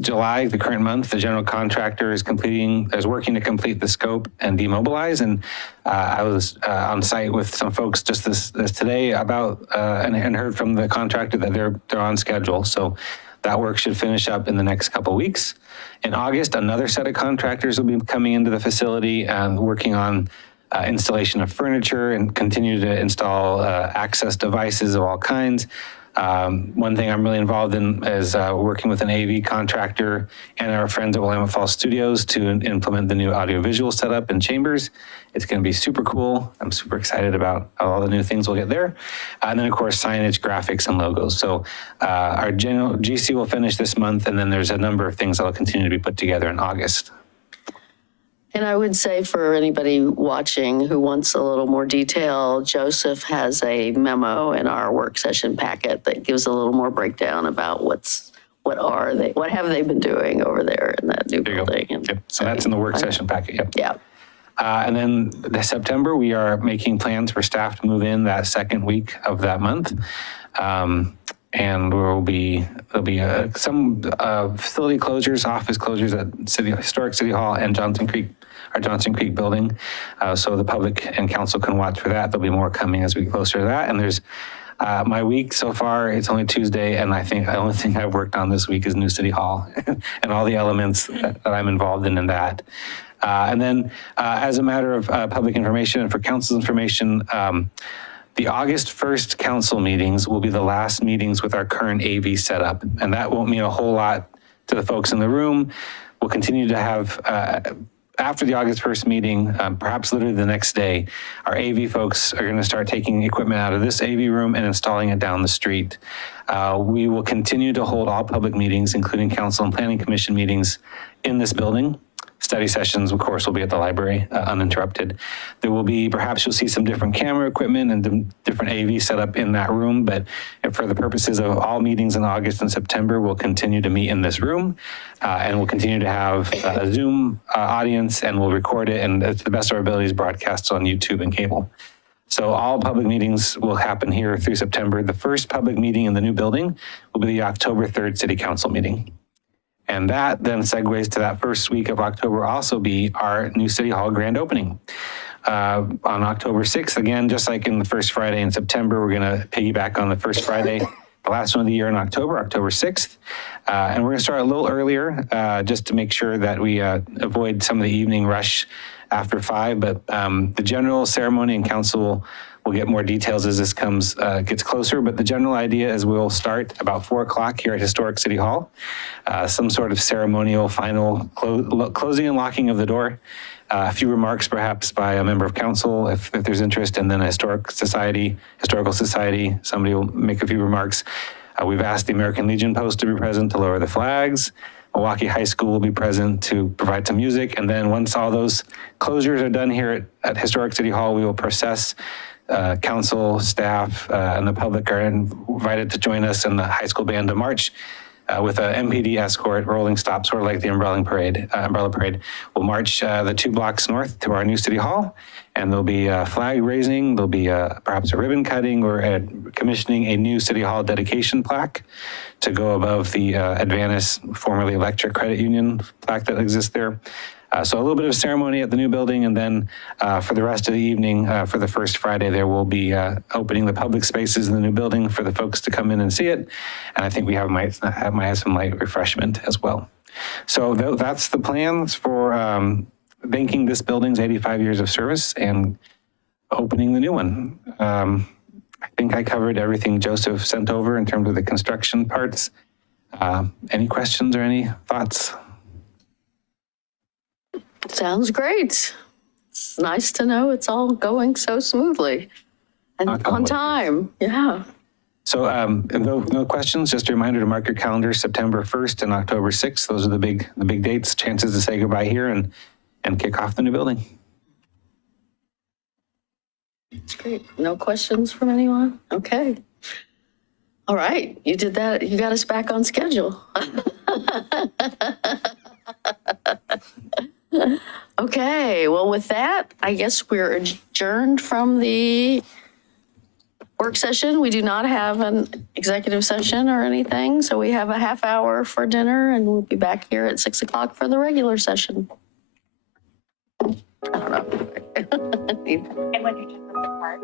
July, the current month, the general contractor is working to complete the scope and demobilize. And I was on site with some folks just this today about and heard from the contractor that they're on schedule. So that work should finish up in the next couple of weeks. In August, another set of contractors will be coming into the facility and working on installation of furniture and continue to install access devices of all kinds. One thing I'm really involved in is working with an AV contractor and our friends at Willamette Falls Studios to implement the new audiovisual setup in chambers. It's going to be super cool. I'm super excited about all the new things we'll get there. And then, of course, signage, graphics, and logos. So our general GC will finish this month, and then there's a number of things that will continue to be put together in August. And I would say for anybody watching who wants a little more detail, Joseph has a memo in our work session packet that gives a little more breakdown about what have they been doing over there in that new building. And yep. So that's in the work session packet. Yep. Yeah. And then this September, we are making plans for staff to move in that second week of that month. And there'll be some facility closures, office closures at Historic City Hall and our Johnson Creek building. So the public and council can watch for that. There'll be more coming as we get closer to that. And there's my week so far, it's only Tuesday, and I think the only thing I've worked on this week is New City Hall and all the elements that I'm involved in that. And then as a matter of public information and for council's information, the August 1st council meetings will be the last meetings with our current AV setup, and that won't mean a whole lot to the folks in the room. We'll continue to have, after the August 1st meeting, perhaps literally the next day, our AV folks are going to start taking equipment out of this AV room and installing it down the street. We will continue to hold all public meetings, including council and planning commission meetings, in this building. Study sessions, of course, will be at the library uninterrupted. There will be, perhaps you'll see some different camera equipment and different AV setup in that room, but for the purposes of all meetings in August and September, we'll continue to meet in this room and we'll continue to have a Zoom audience, and we'll record it and to the best of our abilities broadcast on YouTube and cable. So all public meetings will happen here through September. The first public meeting in the new building will be the October 3rd City Council meeting. And that then segues to that first week of October also be our new City Hall grand opening. On October 6th, again, just like in the first Friday in September, we're gonna piggyback on the first Friday, the last one of the year in October 6th. And we're gonna start a little earlier just to make sure that we avoid some of the evening rush after 5, but the general ceremony and council will get more details as this gets closer, but the general idea is we'll start about 4 o'clock here at Historic City Hall. Some sort of ceremonial final closing and locking of the door. A few remarks perhaps by a member of council if there's interest, and then a historical society, somebody will make a few remarks. We've asked the American Legion Post to be present to lower the flags. Milwaukie High School will be present to provide some music. And then once all those closures are done here at Historic City Hall, we will process council, staff, and the public are invited to join us in the high school band to march with a MPD escort, rolling stop, sort of like the umbrella parade. We'll march the 2 blocks north to our new City Hall, and there'll be flag raising, there'll be perhaps a ribbon cutting or commissioning a new City Hall dedication plaque to go above the Advantis, formerly Electric Credit Union plaque that exists there. So a little bit of ceremony at the new building, and then for the rest of the evening, for the first Friday, there will be opening the public spaces in the new building for the folks to come in and see it. And I think we might have some light refreshment as well. So that's the plans for banking this building's 85 years of service and opening the new one. I think I covered everything Joseph sent over in terms of the construction parts. Any questions or any thoughts? Sounds great. It's nice to know it's all going so smoothly and on time. Yeah. So no questions, just a reminder to mark your calendar, September 1st and October 6th. Those are the big dates, chances to say goodbye here and kick off the new building. That's great. No questions from anyone? Okay. All right, you did that. You got us back on schedule. Okay, well, with that, I guess we're adjourned from the work session. We do not have an executive session or anything, so we have a half hour for dinner, and we'll be back here at 6 o'clock for the regular session. I don't know. And when you took the part.